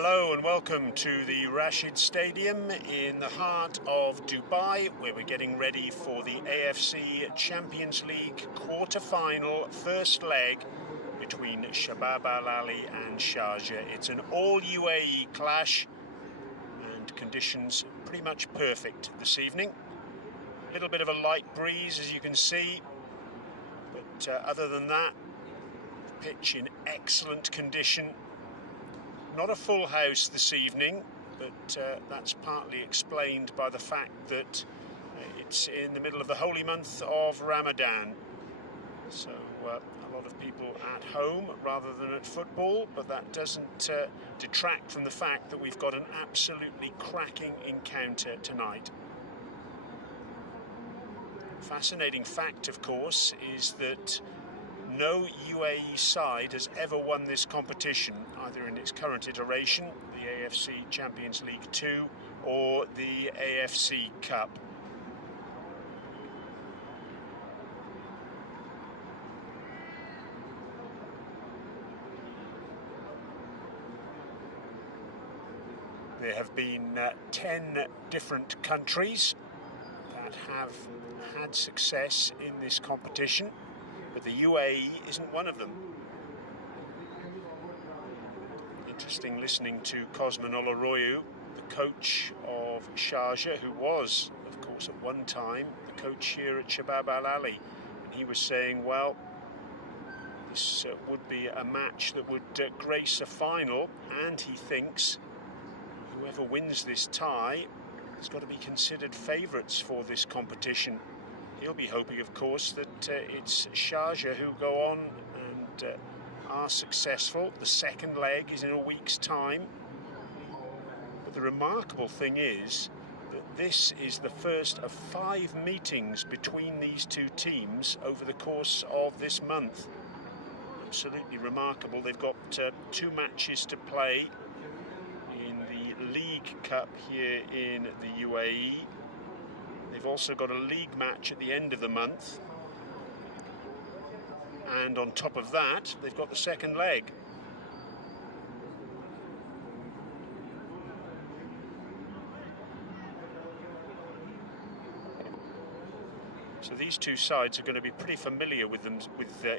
Hello and welcome to the Rashid Stadium in the heart of Dubai, where we're getting ready for the AFC Champions League quarter-final first leg between Shabab Al Ahli and Sharjah. It's an all UAE clash and conditions pretty much perfect this evening. A little bit of a light breeze, as you can see, but other than that, the pitch in excellent condition. Not a full house this evening, but that's partly explained by the fact that it's in the middle of the holy month of Ramadan. So a lot of people at home rather than at football, but that doesn't detract from the fact that we've got an absolutely cracking encounter tonight. Fascinating fact, of course, is that no UAE side has ever won this competition, either in its current iteration, the AFC Champions League Two, or the AFC Cup. There have been 10 different countries that have had success in this competition, but the UAE isn't one of them. Interesting listening to Cosman Oloroyu, the coach of Sharjah, who was, of course, at one time the coach here at Shabab Al Ahli. And he was saying, well, this would be a match that would grace a final, and he thinks whoever wins this tie has got to be considered favourites for this competition. He'll be hoping, of course, that it's Sharjah who go on and are successful. The second leg is in a week's time. But the remarkable thing is that this is the first of 5 meetings between these two teams over the course of this month. Absolutely remarkable. They've got 2 matches to play in the League Cup here in the UAE. They've also got a league match at the end of the month. And on top of that, they've got the second leg. So these two sides are going to be pretty familiar with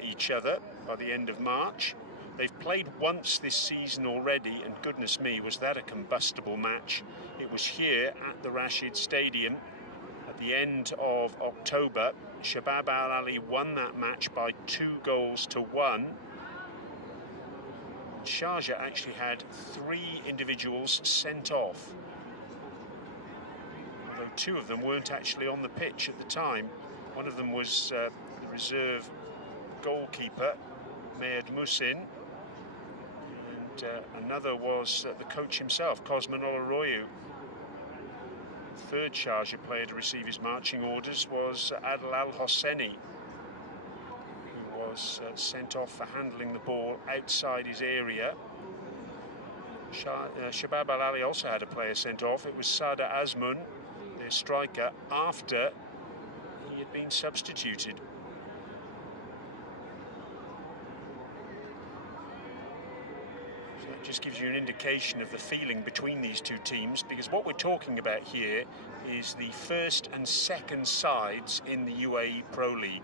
each other by the end of March. They've played once this season already, and goodness me, was that a combustible match. It was here at the Rashid Stadium at the end of October. Shabab Al Ahli won that match by 2-1. Sharjah actually had 3 individuals sent off, although 2 of them weren't actually on the pitch at the time. One of them was the reserve goalkeeper, Mayed Musin, and another was the coach himself, Cosman Oloroyu. The third Sharjah player to receive his marching orders was Adel Al Hosseini, who was sent off for handling the ball outside his area. Shabab Al Ahli also had a player sent off. It was Sada Azmoun, their striker, after he had been substituted. Just gives you an indication of the feeling between these two teams, because what we're talking about here is the first and second sides in the UAE Pro League.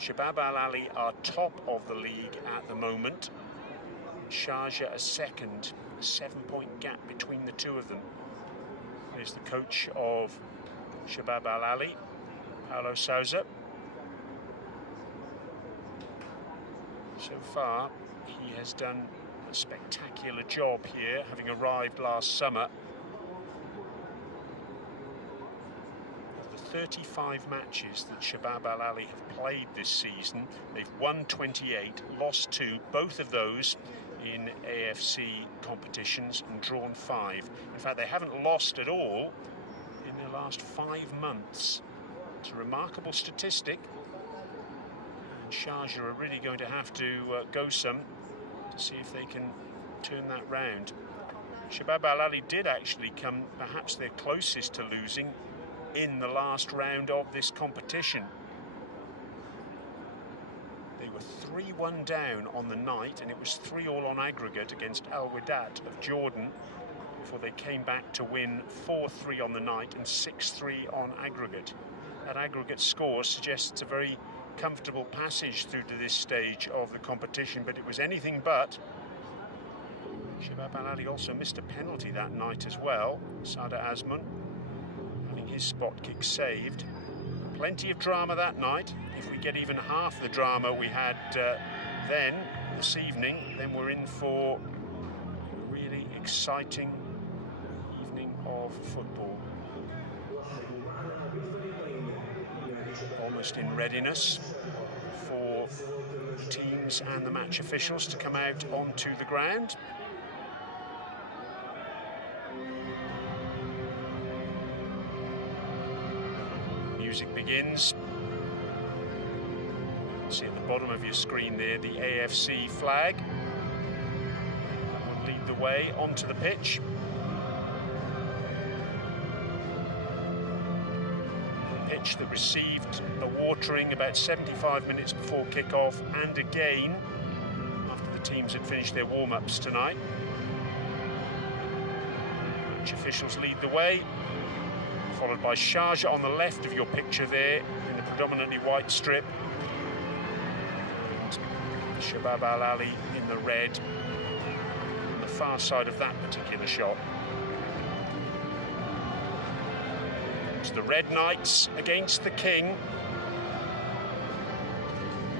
Shabab Al Ahli are top of the league at the moment. Sharjah are second, a 7-point gap between the two of them. There's the coach of Shabab Al Ahli, Paulo Sousa. So far, he has done a spectacular job here, having arrived last summer. Of the 35 matches that Shabab Al Ahli have played this season, they've won 28, lost 2, both of those in AFC competitions, and drawn 5. In fact, they haven't lost at all in the last 5 months. It's a remarkable statistic. And Sharjah are really going to have to go some to see if they can turn that round. Shabab Al Ahli did actually come perhaps their closest to losing in the last round of this competition. They were 3-1 down on the night, and it was 3-all on aggregate against Al Wahdat of Jordan, before they came back to win 4-3 on the night and 6-3 on aggregate. That aggregate score suggests a very comfortable passage through to this stage of the competition, but it was anything but. Shabab Al Ahli also missed a penalty that night as well. Sada Azmoun having his spot kick saved. Plenty of drama that night. If we get even half the drama we had then this evening, then we're in for a really exciting evening of football. Almost in readiness for the teams and the match officials to come out onto the ground. Music begins. See at the bottom of your screen there the AFC flag. That will lead the way onto the pitch. The pitch that received a watering about 75 minutes before kick-off, and again after the teams had finished their warm-ups tonight. Match officials lead the way, followed by Sharjah on the left of your picture there in the predominantly white strip, and Shabab Al Ahli in the red on the far side of that particular shot. It's the Red Knights against the King.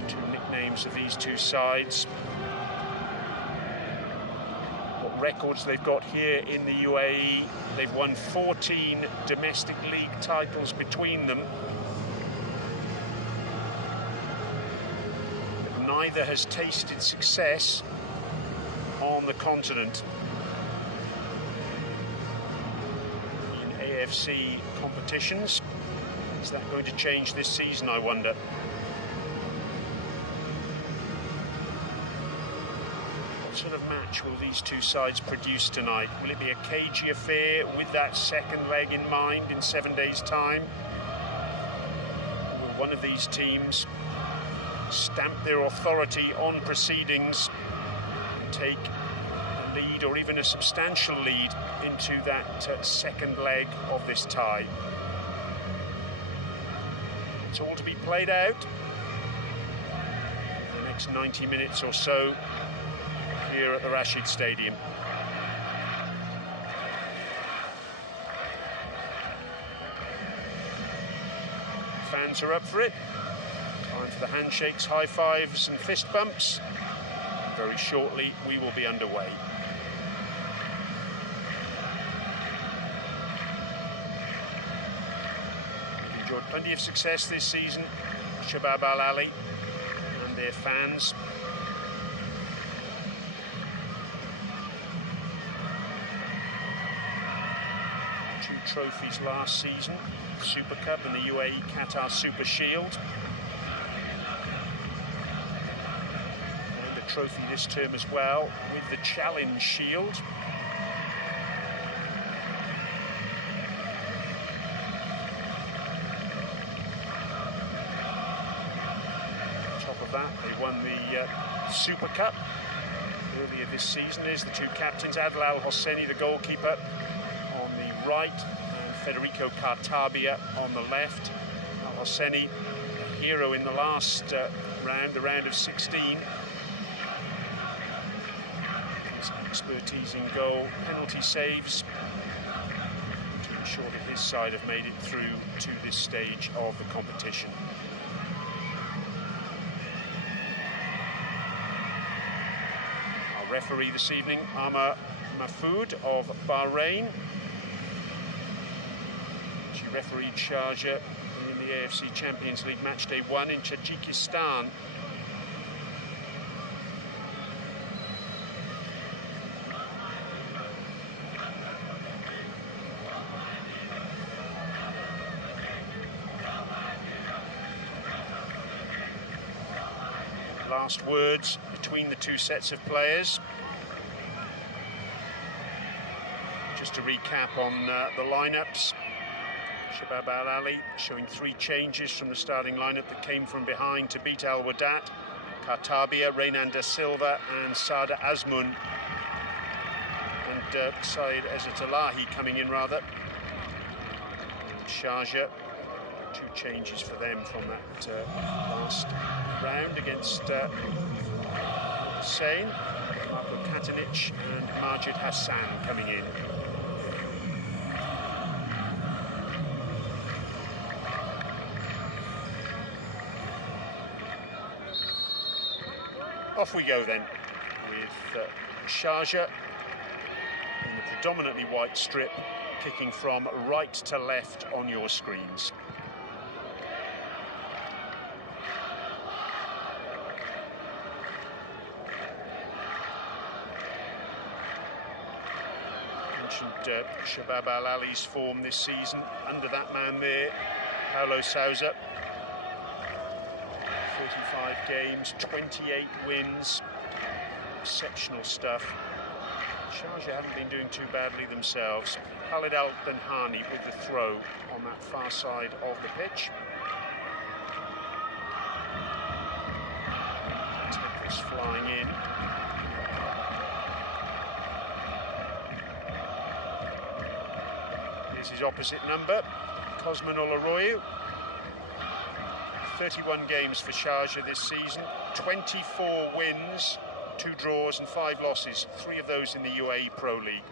Two nicknames of these two sides. What records they've got here in the UAE. They've won 14 domestic league titles between them. But neither has tasted success on the continent. In AFC competitions. Is that going to change this season, I wonder? What sort of match will these two sides produce tonight? Will it be a cagey affair with that second leg in mind in 7 days' time? Or will one of these teams stamp their authority on proceedings and take a lead, or even a substantial lead, into that second leg of this tie? It's all to be played out in the next 90 minutes or so here at the Rashid Stadium. Fans are up for it. Time for the handshakes, high fives and fist bumps. Very shortly we will be underway. We've enjoyed plenty of success this season, Shabab Al Ahli and their fans. Trophies last season, Super Cup and the UAE Qatar Super Shield, and a trophy this term as well with the Challenge Shield. On top of that, they won the Super Cup earlier this season. There's the two captains, Adel Al Hosseini, the goalkeeper, on the right, and Federico Cartabia on the left. Al Hosseini, a hero in the last round, the round of 16. His expertise in goal, penalty saves, to ensure that his side have made it through to this stage of the competition. Our referee this evening, Amar Mahfoud of Bahrain. She refereed Sharjah in the AFC Champions League Matchday 1 in Tajikistan. Last words between the two sets of players. Just to recap on the lineups. Shabab Al Ahli showing 3 changes from the starting lineup that came from behind to beat Al Wahdat. Kartabia, Renan da Silva and Sada Azmoun. And Saeed Ezzat Alahi coming in rather. Sharjah, 2 changes for them from that last round against Hussein. Marko Katanic and Majid Hassan coming in. Off we go then with Sharjah in the predominantly white strip, kicking from right to left on your screens. Mentioned Shabab Al Ahli's form this season under that man there, Paulo Sousa. 35 games, 28 wins, exceptional stuff. Sharjah haven't been doing too badly themselves. Khalid Al-Benhani with the throw on that far side of the pitch. Tackles flying in. Here's his opposite number, Cosman Oloroyu. 31 games for Sharjah this season, 24 wins, 2 draws and 5 losses, 3 of those in the UAE Pro League.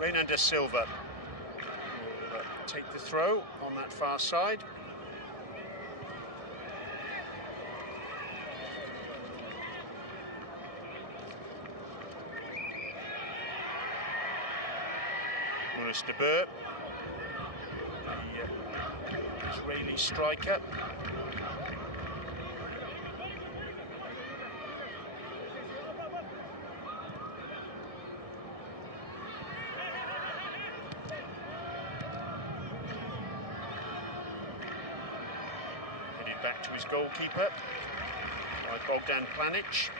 Renan da Silva will take the throw on that far side. De Boer, the Israeli striker. Headed back to his goalkeeper, by Bogdan Planic.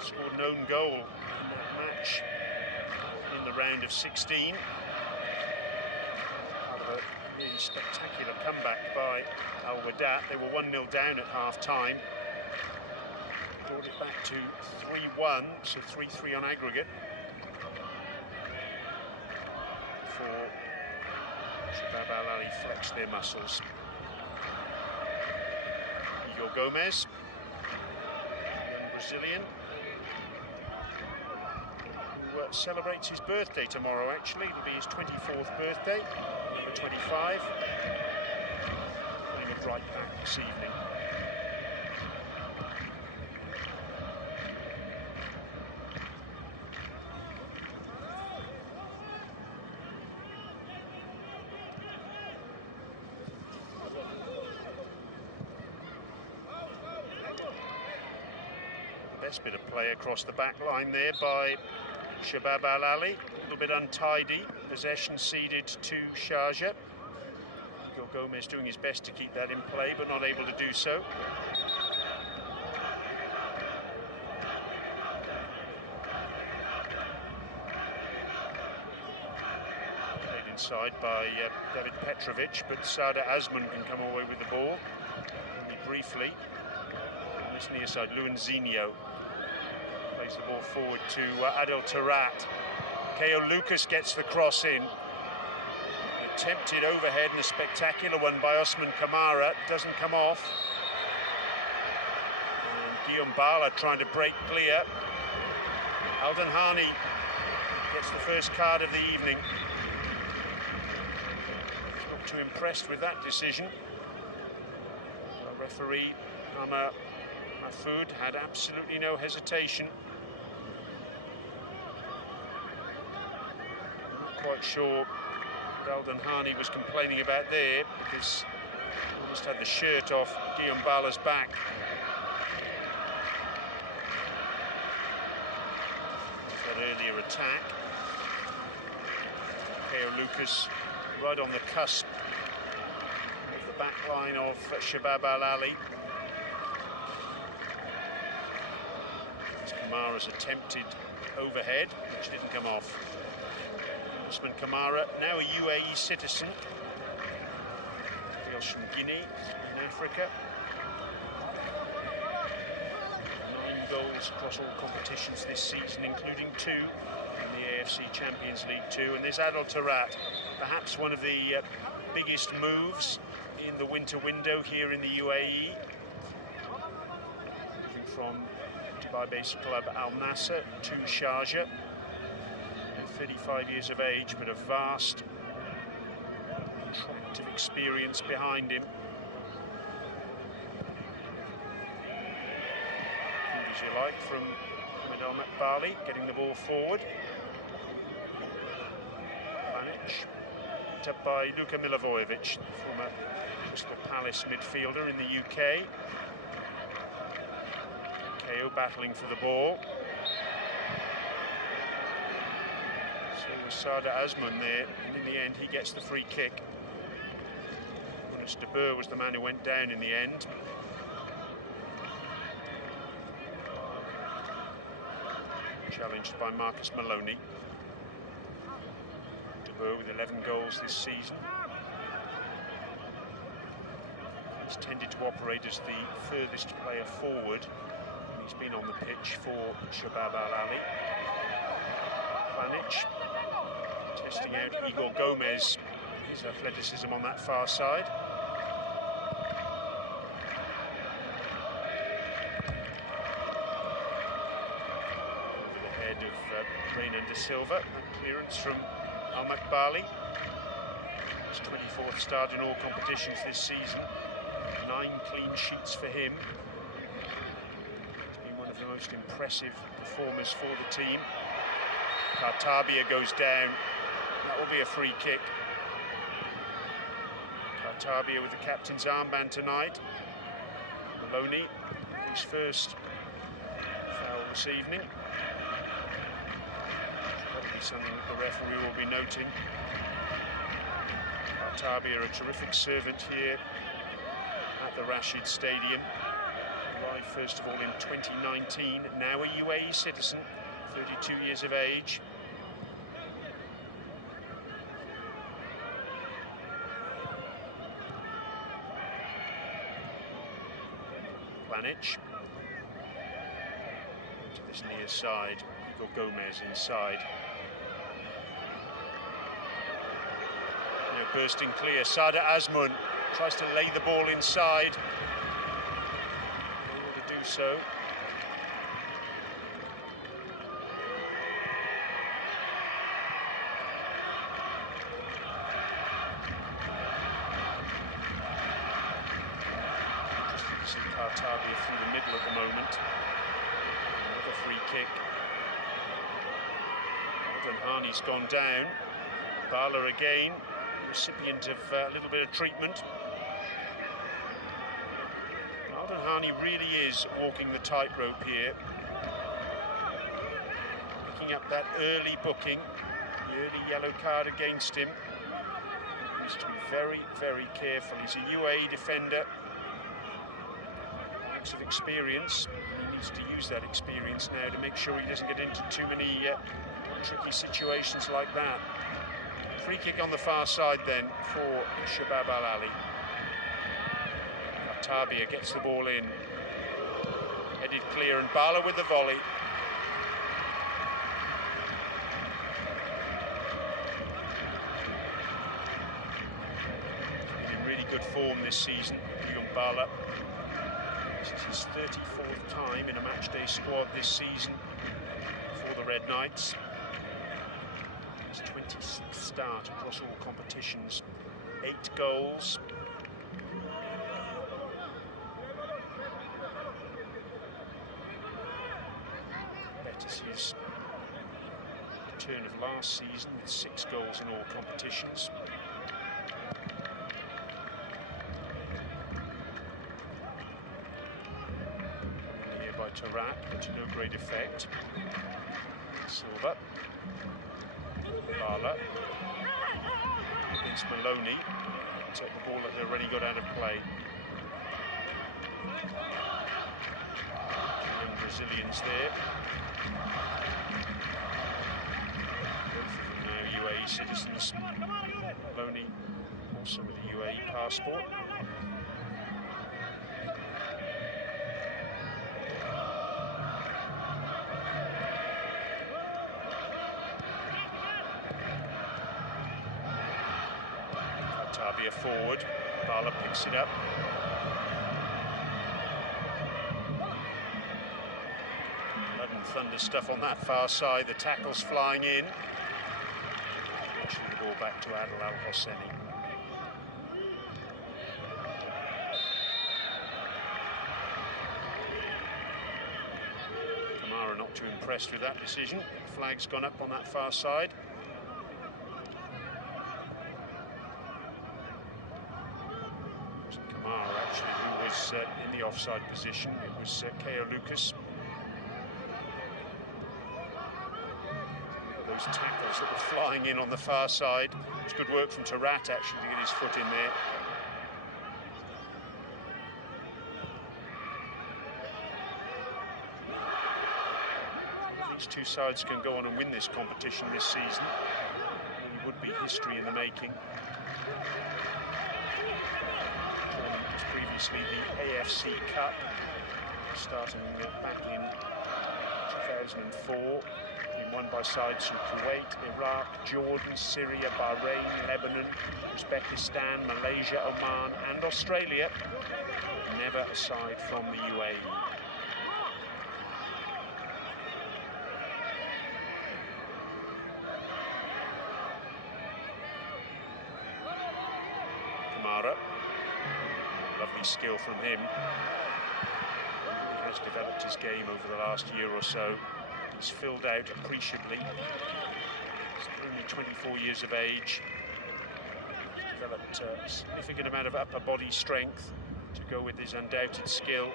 Scored an own goal in that match. In the round of 16, part of a really spectacular comeback by Al Wadat. They were 1-0 down at half-time, brought it back to 3-1, so 3-3 on aggregate for Shabab Al Ahli flex their muscles. Igor Gomez, young Brazilian, celebrates his birthday tomorrow. Actually, it'll be his 24th birthday, number 25, playing a right back this evening. The best bit of play across the back line there by Shabab Al Ahli, a little bit untidy, possession ceded to Sharjah. Igor Gomez doing his best to keep that in play, but not able to do so. Played inside by David Petrovic, but Sada Azmoun can come away with the ball. Only briefly. On this near side, Luanzinho plays the ball forward to Adel Tarat. Keo Lucas gets the cross in. Attempted overhead and a spectacular one by Osman Kamara. Doesn't come off. And Guillaume Bala trying to break clear. Al-Benhani gets the first card of the evening. He's not too impressed with that decision. The referee, Nama Mahfoud, had absolutely no hesitation. Quite sure what Al-Benhani was complaining about there, because he almost had the shirt off Guillaume Bala's back. That earlier attack. Keo Lucas right on the cusp of the back line of Shabab Al Ahli. Kamara's attempted overhead, which didn't come off. Osman Kamara, now a UAE citizen. Hails from Guinea in Africa. 9 goals across all competitions this season, including 2 in the AFC Champions League Two. And this Adel Taarabt, perhaps one of the biggest moves in the winter window here in the UAE. Moving from Dubai-based club Al Nassr to Sharjah. 35 years of age, but a vast tract of experience behind him. Good, as you like, from Ahmed Al Makbali, getting the ball forward. Pjanic, picked up by Luka Milivojevic, former Crystal Palace midfielder in the UK. KO battling for the ball. Sada Asmun there, and in the end he gets the free kick. Jonas de Boer was the man who went down in the end. Challenged by Marcus Maloney. De Boer with 11 goals this season. He's tended to operate as the furthest player forward, and he's been on the pitch for Shabab Al Ahli. Pjanic testing out Igor Gomez, his athleticism on that far side. Over the head of Renan de Silva, that clearance from Al Makbali. His 24th start in all competitions this season. 9 clean sheets for him. He's been one of the most impressive performers for the team. Kartabia goes down. That will be a free kick. Kartabia with the captain's armband tonight. Maloney, his first foul this evening. Probably something that the referee will be noting. Kartabia, a terrific servant here at the Rashid Stadium. Arrived first of all in 2019, now a UAE citizen, 32 years of age. Pjanic to this near side, Igor Gomez inside. Now bursting clear, Sada Asmun tries to lay the ball inside. Able to do so. Kartabia through the middle at the moment. Another free kick. Aldenhani's gone down. Bala again, recipient of a little bit of treatment. Aldenhani really is walking the tightrope here. Picking up that early booking, the early yellow card against him. He needs to be very, very careful. He's a UAE defender. Of experience, and he needs to use that experience now to make sure he doesn't get into too many tricky situations like that. Free kick on the far side then for Shabab Al Ahli. Kartabia gets the ball in, headed clear, and Bala with the volley. He's been in really good form this season, Guillaume Bala. This is his 34th time in a matchday squad this season for the Red Knights. His 26th start across all competitions. 8 goals. Betters his return of last season with 6 goals in all competitions. Taarabt, but to no great effect. Silva. Bala. Against Maloney. Take the ball that they've already got out of play. Brazilians there. Both of them now UAE citizens, Maloney also with a UAE passport. Tabia forward, Bala picks it up. Blood and thunder stuff on that far side, the tackle's flying in. Actually the ball back to Adel Al-Hosseini. Kamara not too impressed with that decision. The flag's gone up on that far side. Who was in the offside position. It was Keo Lucas. Those tackles that were flying in on the far side. It was good work from Tarat actually to get his foot in there. These two sides can go on and win this competition this season. It would be history in the making. Previously the AFC Cup, starting back in 2004, been won by sides from Kuwait, Iraq, Jordan, Syria, Bahrain, Lebanon, Uzbekistan, Malaysia, Oman and Australia, never a side from the UAE. Kamara. Lovely skill from him. He has developed his game over the last year or so. He's filled out appreciably. He's only 24 years of age. He's developed a significant amount of upper body strength to go with his undoubted skill.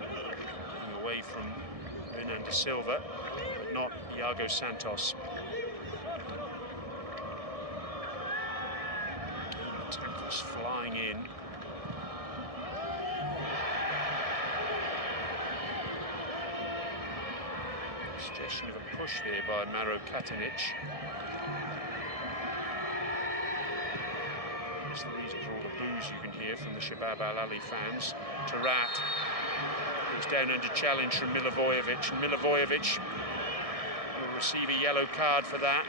Getting away from Hernando Silva, but not Iago Santos. Tackles flying in. Suggestion of a push there by Maro Katanic. That's the reason for all the boos you can hear from the Shabab Al Ahli fans. Tarat goes down under challenge from Milivojevic, and Milivojevic will receive a yellow card for that.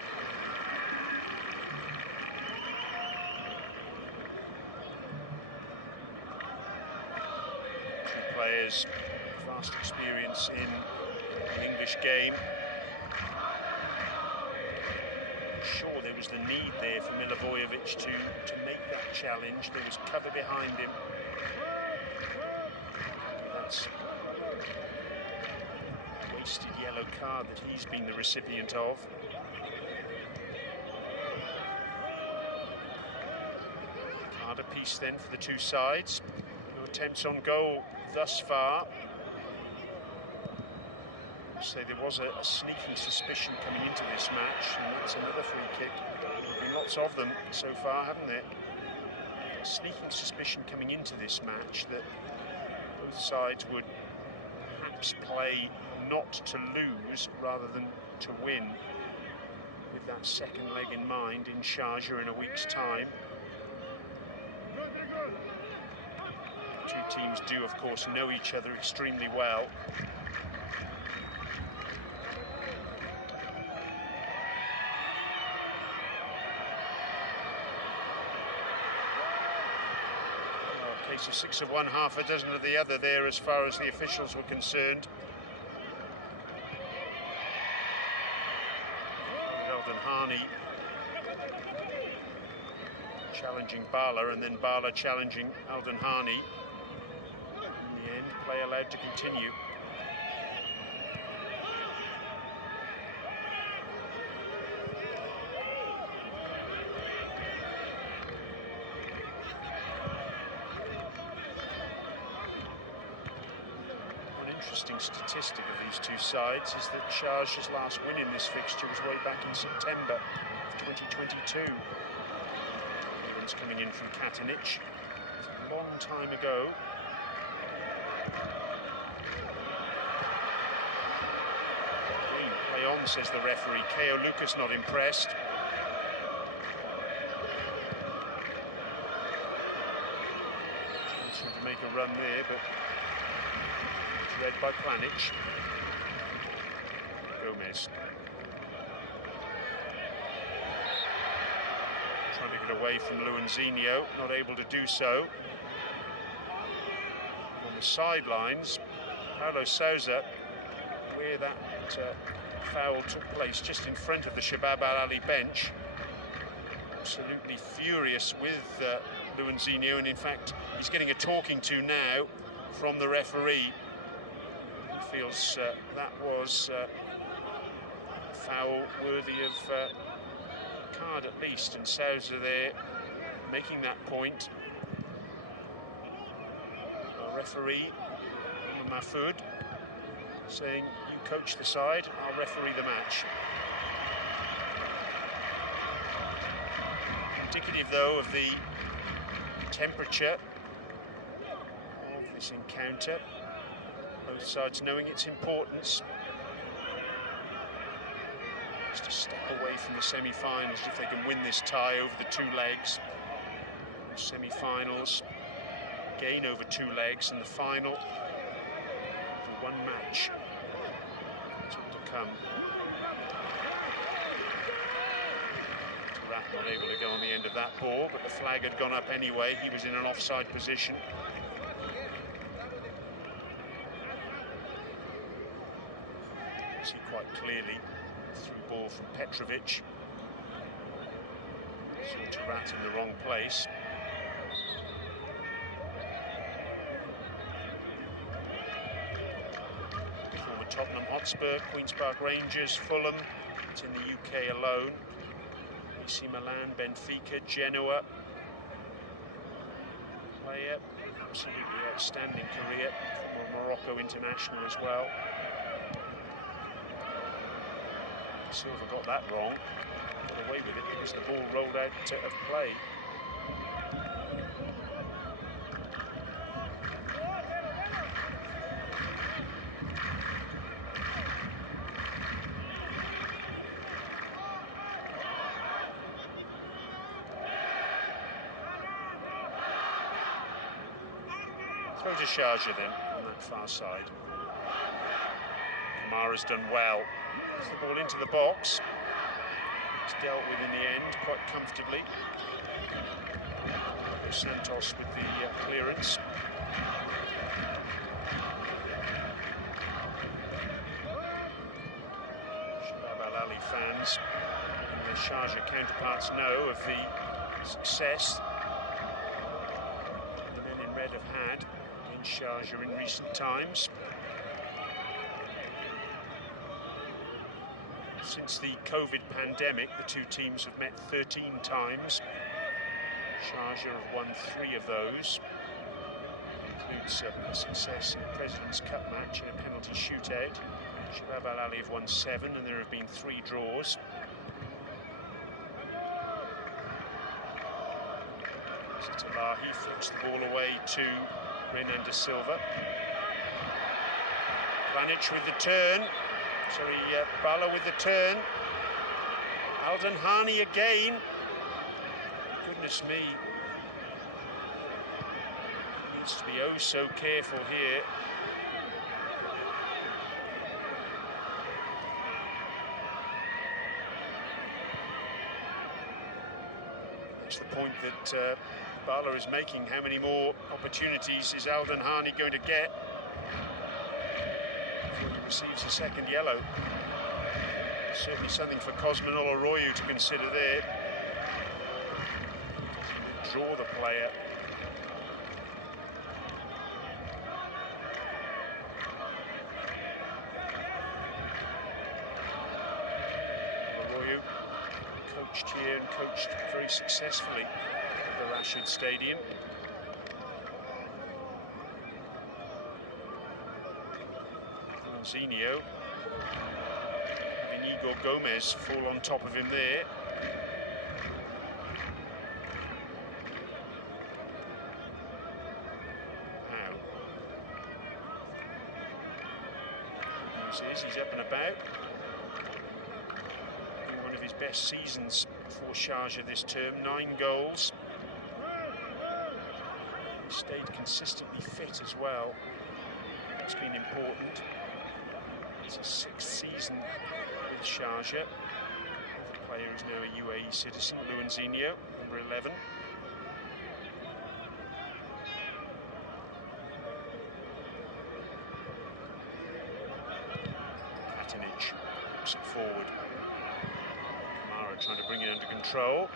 Players, vast experience in the English game. Sure, there was the need there for Milivojevic to make that challenge. There was cover behind him. That's a wasted yellow card that he's been the recipient of. Card apiece then for the two sides. No attempts on goal thus far. So there was a sneaking suspicion coming into this match, and that's another free kick. There have been lots of them so far, haven't there? A sneaking suspicion coming into this match that both sides would perhaps play not to lose rather than to win, with that second leg in mind in Sharjah in a week's time. Two teams do, of course, know each other extremely well. A case of 6 of one, half a dozen of the other there as far as the officials were concerned. Eldon Hani challenging Bala, and then Bala challenging Eldon Hani. In the end, play allowed to continue. One interesting statistic of these two sides is that Sharjah's last win in this fixture was way back in September of 2022. Coming in from Katanic. A long time ago. Green, play on, says the referee. Ko Lucas not impressed. Chance to make a run there, but it's read by Planic. Gomez. Trying to get away from Luanzinho, not able to do so. On the sidelines, Paulo Sousa, where that foul took place, just in front of the Shabab Al Ahli bench. Absolutely furious with Luanzinho, and in fact, he's getting a talking to now from the referee. He feels that was foul worthy of card at least, and Sousa there making that point. Our referee Mahfoud saying, you coach the side, I'll referee the match. Indicative though of the temperature of this encounter, both sides knowing its importance. To step away from the semi-finals if they can win this tie over the two legs. Semi-finals, gain over two legs, and the final for one match. It's all to come. Rat not able to go on the end of that ball, but the flag had gone up anyway. He was in an offside position. See quite clearly. Through ball from Petrovic. So Tarat in the wrong place. Former Tottenham Hotspur, Queen's Park Rangers, Fulham. It's in the UK alone. AC Milan, Benfica, Genoa. Player, absolutely outstanding career. Former Morocco international as well. Silva got that wrong, got away with it because the ball rolled out of play. Throw to Sharjah then on that far side. Kamara's done well. The ball into the box. It's dealt with in the end quite comfortably. Santos with the clearance. Shabab Al Ahli fans and the Sharjah counterparts know of the success the men in red have had against Sharjah in recent times. Since the COVID pandemic, the two teams have met 13 times. Sharjah have won 3 of those. Includes a success in the President's Cup match in a penalty shootout. Shabab Al Ahli have won 7, and there have been 3 draws. Talahi flips the ball away to Renan de Silva. Planic with the turn. Bala with the turn. Alden Hani again. Goodness me. Needs to be oh so careful here. That's the point that Bala is making. How many more opportunities is Alden Hani going to get before he receives a second yellow? Certainly something for Cosman Oloroyu to consider there. Draw the player. Oloroyu coached here and coached very successfully at the Rashid Stadium. Zinio having Igor Gomez fall on top of him there. Now is. He's up and about. In one of his best seasons for Sharjah this term, 9 goals. He stayed consistently fit as well. That's been important. It's his 6th season with Sharjah. The player is now a UAE citizen, Luanzinho, number 11. Puts it forward. Kamara trying to bring it under control.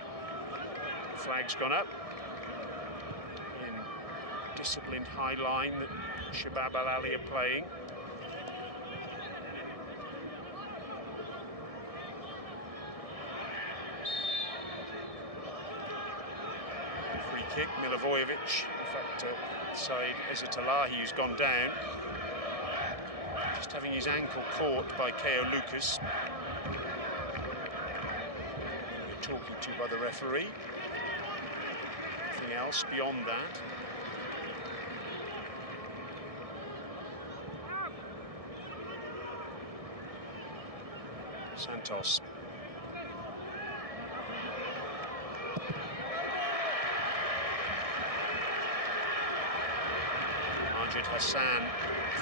The flag's gone up. In disciplined high line that Shabab Al Ahli are playing. Free kick, Milivojevic. In fact, side Izzat Allahi, who's gone down. Just having his ankle caught by Ko Lucas. Talking to by the referee. Nothing else beyond that. Santos. Majid Hassan,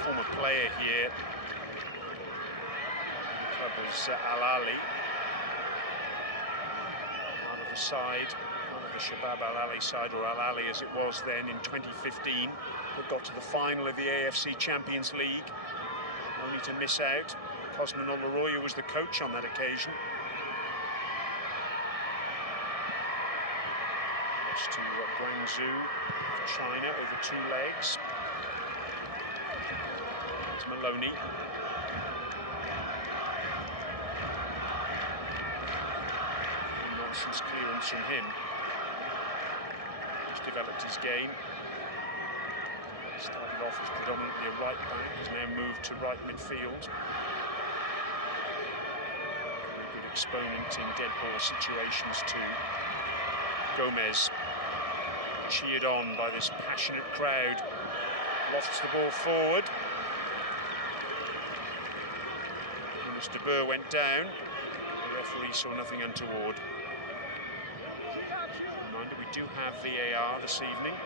former player here. Club is Al Ahli. Part of the side, part of the Shabab Al Ahli side, or Al Ahli as it was then in 2015, that got to the final of the AFC Champions League, only to miss out. Cosman Oloroyo was the coach on that occasion. Lost to Guangzhou of China over 2 legs. It's Maloney. Nonsense clearance from him. He's developed his game. Started off as predominantly a right back, has now moved to right midfield. Very good exponent in dead ball situations too. Gomez, cheered on by this passionate crowd, lofts the ball forward. Mr. Burr went down. The referee saw nothing untoward. Reminder, we do have VAR this evening.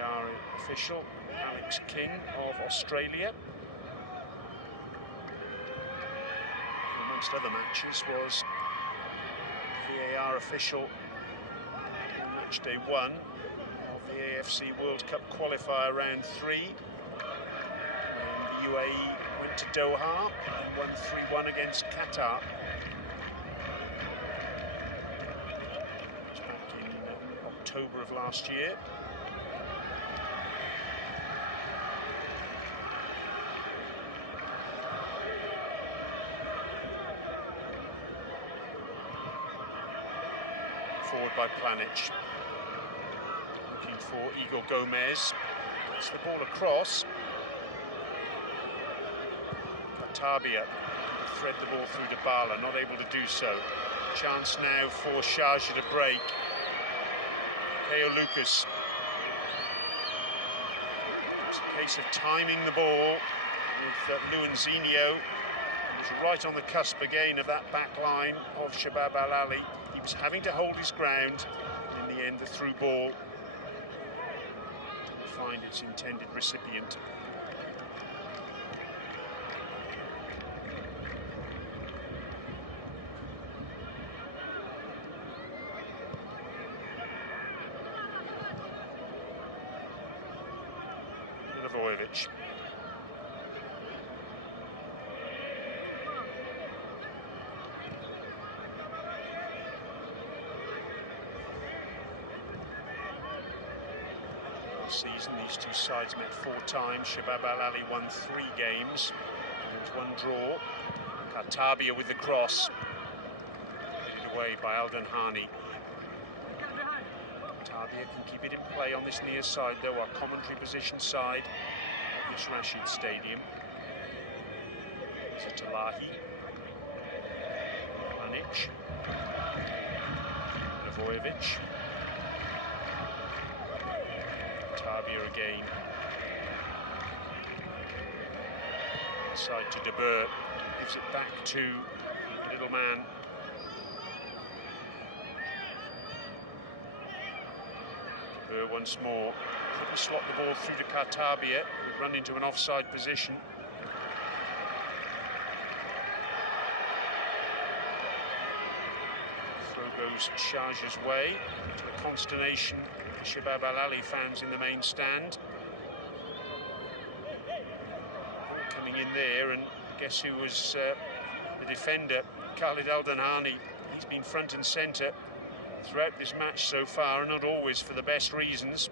VAR official Alex King of Australia. And amongst other matches was VAR official on match day 1 of the AFC World Cup qualifier round 3. When the UAE went to Doha and won 3-1 against Qatar. It was back in October of last year. Forward by Planic. Looking for Igor Gomez. Gets the ball across. Tabia to thread the ball through to Bala, not able to do so. Chance now for Sharjah to break. Ko Lucas. It's a case of timing the ball with Luanzinho. He was right on the cusp again of that back line of Shabab Al Ahli. He was having to hold his ground, and in the end the through ball didn't find its intended recipient. Milivojevic. Last season, these two sides met 4 times. Shabab Al Ahli won 3 games. There was 1 draw. Tabia with the cross. Headed away by Alden Hani. Tabia can keep it in play on this near side, though, our commentary position side of this Rashid Stadium. Zatalahi. Planic. Milivojevic. Tabia again. Inside to De Boer, gives it back to the little man. De Boer once more. Couldn't slot the ball through to Kartabia, who would run into an offside position. Throw goes Sharjah's way, to the consternation of the Shabab Al Ahli fans in the main stand. Coming in there, and guess who was the defender? Khalid Al-Danhani. He's been front and centre throughout this match so far, and not always for the best reasons.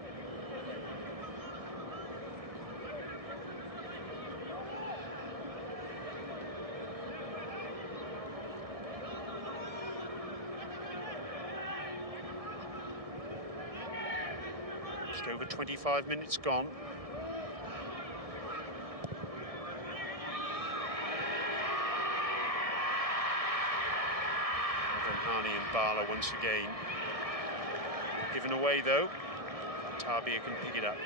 Just over 25 minutes gone. Al-Danhani and Bala once again. Given away though. Tabia can pick it up.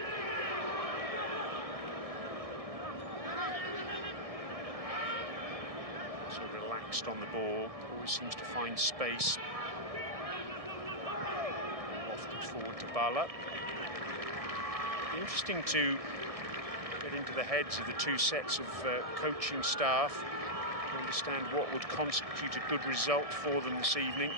So relaxed on the ball, always seems to find space. Lofted forward to Bala. Interesting to get into the heads of the two sets of coaching staff to understand what would constitute a good result for them this evening.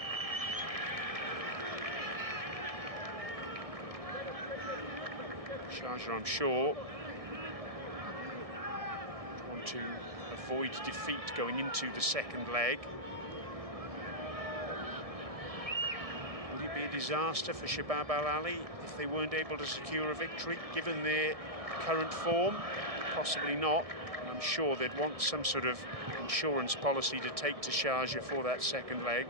Sharjah, I'm sure, want to avoid defeat going into the second leg. Would it be a disaster for Shabab Al Ahli if they weren't able to secure a victory, given their current form? Possibly not. I'm sure they'd want some sort of insurance policy to take to Sharjah for that second leg.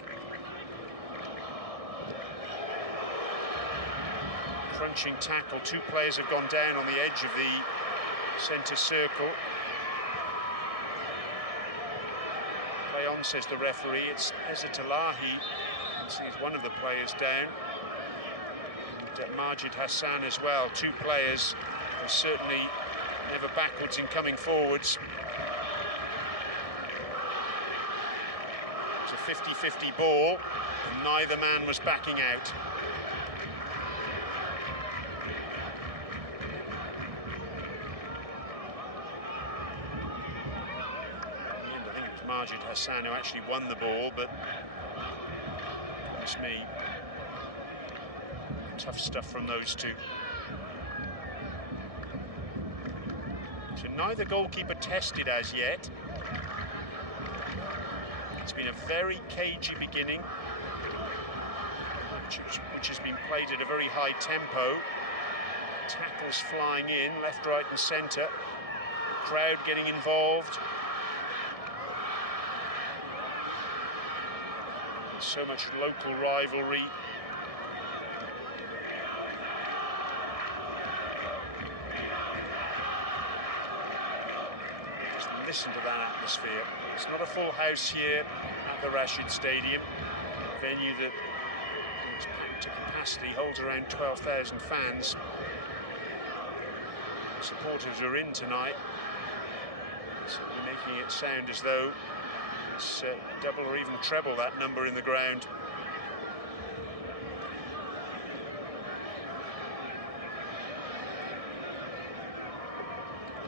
Crunching tackle. Two players have gone down on the edge of the centre circle. Play on, says the referee. It's Izzat Elahi. You can see it's one of the players down. And Majid Hassan as well. Two players who are certainly never backwards in coming forwards. It's a 50-50 ball, and neither man was backing out. Majid Hassan who actually won the ball, but it's me. Tough stuff from those two. So neither goalkeeper tested as yet. It's been a very cagey beginning, which has been played at a very high tempo. Tackles flying in, left, right and centre. Crowd getting involved. So much local rivalry. Just listen to that atmosphere. It's not a full house here at the Rashid Stadium, a venue that is packed to capacity, holds around 12,000 fans. Supporters are in tonight, certainly making it sound as though it's double or even treble that number in the ground.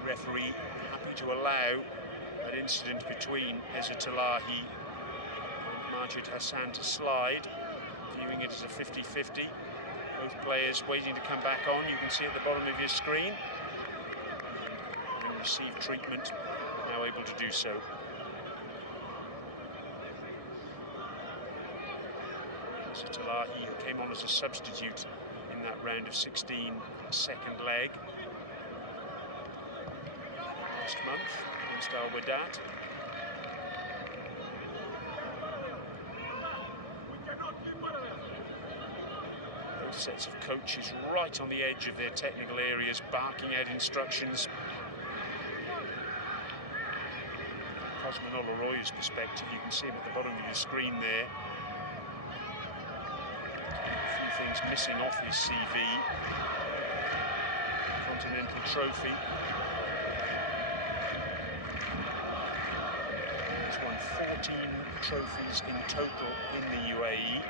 The referee happy to allow that incident between Izzat Elahi and Majid Hassan to slide, viewing it as a 50-50. Both players waiting to come back on. You can see at the bottom of your screen. Having received treatment, now able to do so. Izzat Elahi, who came on as a substitute in that round of 16 second leg last month against Al Wahdat. Both sets of coaches right on the edge of their technical areas, barking out instructions. Cosmin Olaroyo's perspective, you can see him at the bottom of your screen there. Things missing off his CV. Continental trophy. won 14 trophies in total in the UAE.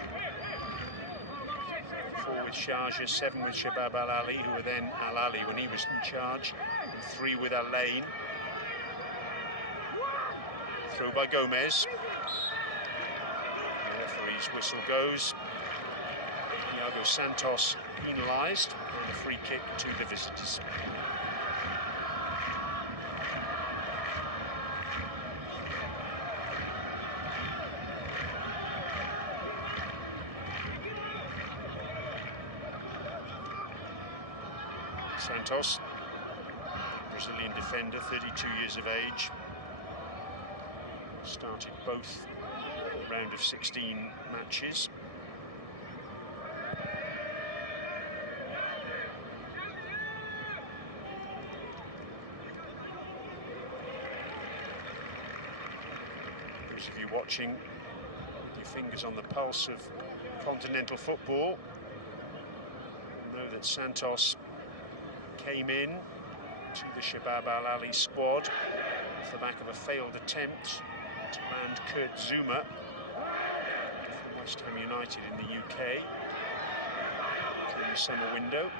4 with Sharjah, 7 with Shabab Al Ahli, who were then Al Ahli when he was in charge, and 3 with Al Ain. Throw by Gomez. The referee's whistle goes. Iago Santos penalised, and a free kick to the visitors. Santos, Brazilian defender, 32 years of age, started both round of 16 matches. Those of you watching, your fingers on the pulse of continental football, know that Santos came in to the Shabab Al Ahli squad off the back of a failed attempt to land Kurt Zouma from West Ham United in the UK during the summer window.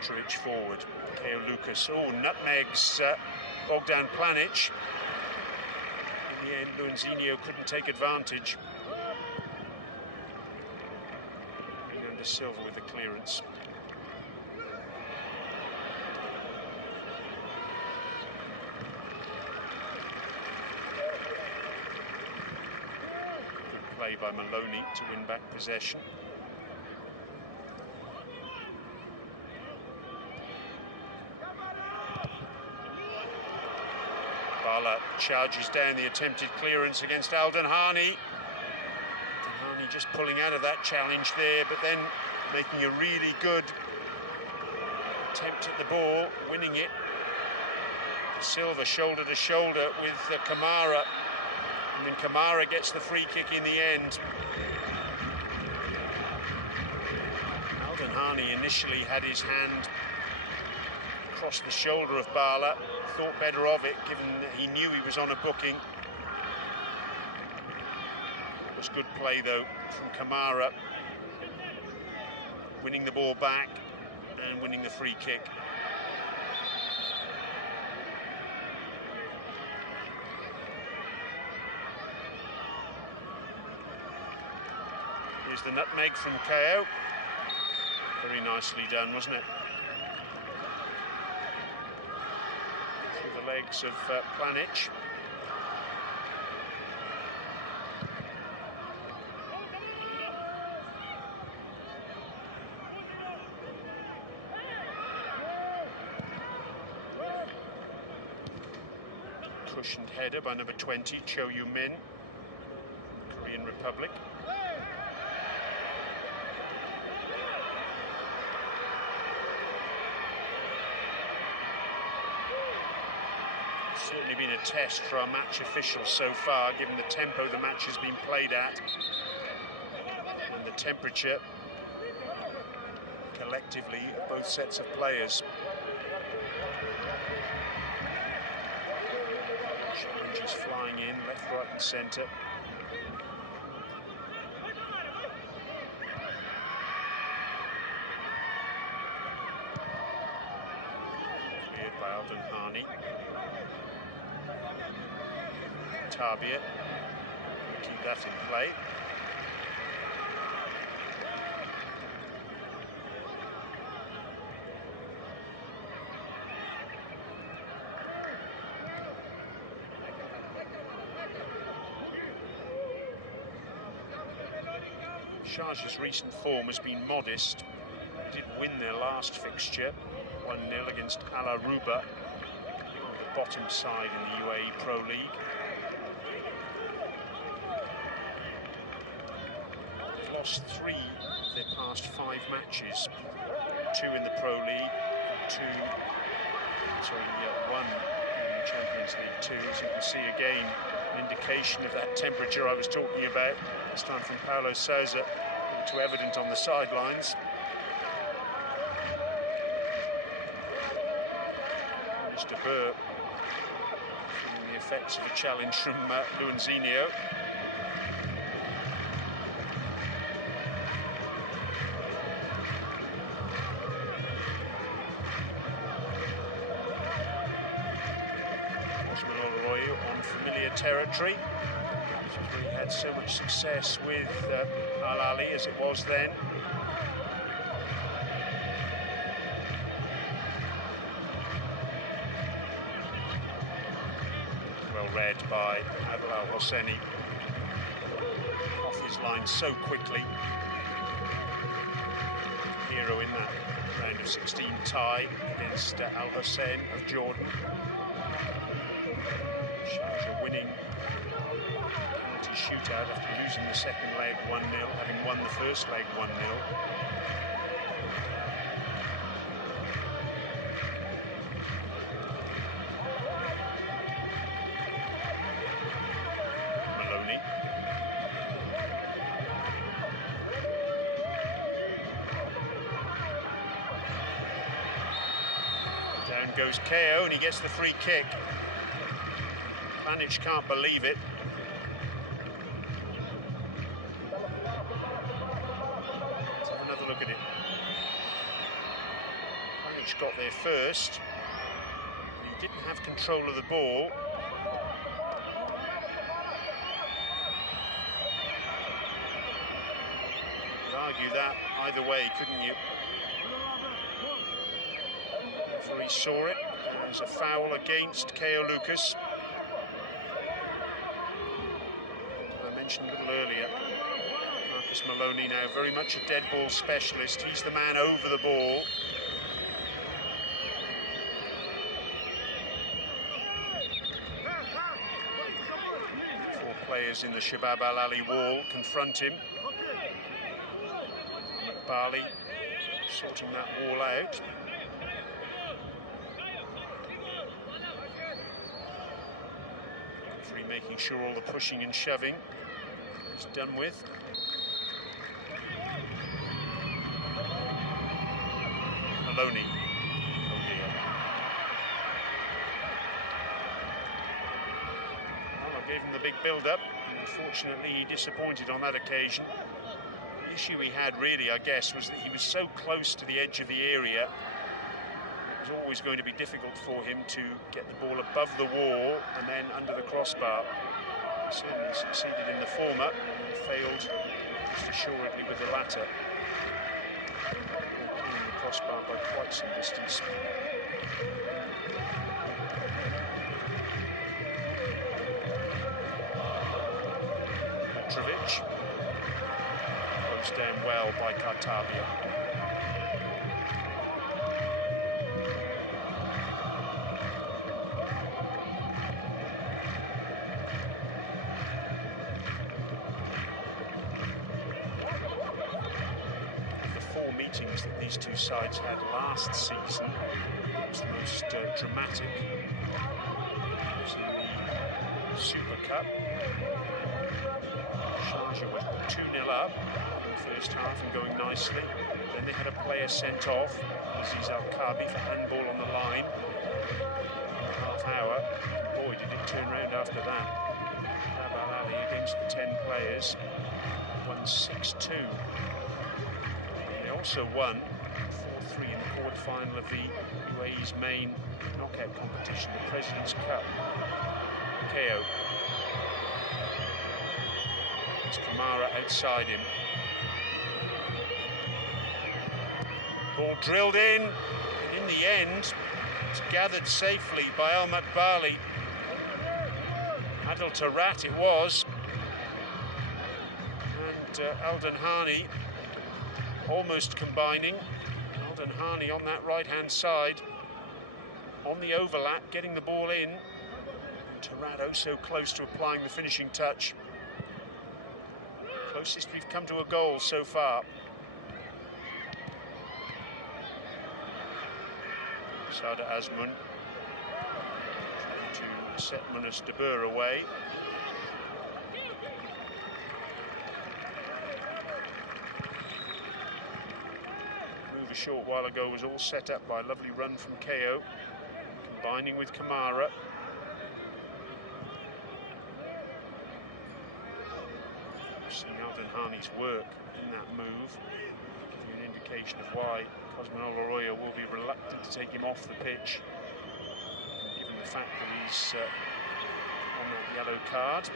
Petrovic forward, Keo Lucas. Oh, nutmegs Bogdan Planic. In the end, Luanzinho couldn't take advantage. Fernando Silva with the clearance. Play by Maloney to win back possession. Bala charges down the attempted clearance against Alden Hani. Hani just pulling out of that challenge there, but then making a really good attempt at the ball, winning it. Silva shoulder to shoulder with Kamara. And then Kamara gets the free kick in the end. Alden Hani initially had his hand across the shoulder of Bala, thought better of it, given that he knew he was on a booking. It was good play, though, from Kamara, winning the ball back and winning the free kick. Here's the nutmeg from Keo. Very nicely done, wasn't it? Through the legs of Planic. Cushioned header by number 20, Cho Yu-min, Korean Republic. Certainly been a test for our match officials so far, given the tempo the match has been played at and the temperature collectively of both sets of players. Challenges flying in left, right and centre. Cleared by Alden Hani. Tabia, keep that in play. Sharjah's recent form has been modest. Did win their last fixture, 1-0 against Al Aruba, the bottom side in the UAE Pro League. Lost 3 of their past 5 matches, 2 in the Pro League, 1 in the Champions League Two. As you can see again, an indication of that temperature I was talking about, this time from Paulo Sousa, all too evident on the sidelines. Mr. Burr, the effects of a challenge from Luanzinho. On familiar territory, where he had so much success with Al Ahli as it was then. Well read by Adel Al Hosseini, off his line so quickly. Hero in that round of 16 tie against Al Hussein of Jordan. Sharjah winning penalty shootout after losing the second leg 1-0, having won the first leg 1-0. Maloney. Down goes KO and he gets the free kick. Panic can't believe it. Let's have another look at it. Panic got there first. He didn't have control of the ball. You could argue that either way, couldn't you? The referee saw it. There's a foul against K.O. Lucas. A little earlier, Marcus Maloney now very much a dead ball specialist. He's the man over the ball. Four players in the Shabab Al Ahli wall confront him. Bali sorting that wall out. Referee making sure all the pushing and shoving is done with. Maloney. Well, I gave him the big build-up. Unfortunately, he disappointed on that occasion. The issue he had, really, I guess, was that he was so close to the edge of the area. It was always going to be difficult for him to get the ball above the wall and then under the crossbar. Certainly succeeded in the former, failed just assuredly with the latter. Clearing the crossbar by quite some distance. Petrovic, closed down well by Kartabia. Meetings that these two sides had last season was the most dramatic. It was in the Super Cup. Sharjah were 2-0 up in the first half and going nicely. Then they had a player sent off, Aziz Al-Kabi, for handball on the line. Half hour. Boy, did it turn round after that. Shabab Al Ahli against the 10 players won 6-2. Also won 4-3 in the quarter-final of the UAE's main knockout competition, the President's Cup. KO. It's Kamara outside him. Ball drilled in, and in the end, it's gathered safely by Almat Bali. Adel Tarat it was. And Alden Hani almost combining. Alden Hani on that right-hand side, on the overlap, getting the ball in. Tarat so close to applying the finishing touch. Closest we've come to a goal so far. Sada Azmoun trying to set Munas de Boer away. A short while ago was all set up by a lovely run from KO, combining with Kamara. Seeing Alden Harney's work in that move, give you an indication of why Cosmin Arroyo will be reluctant to take him off the pitch, given the fact that he's on that yellow card.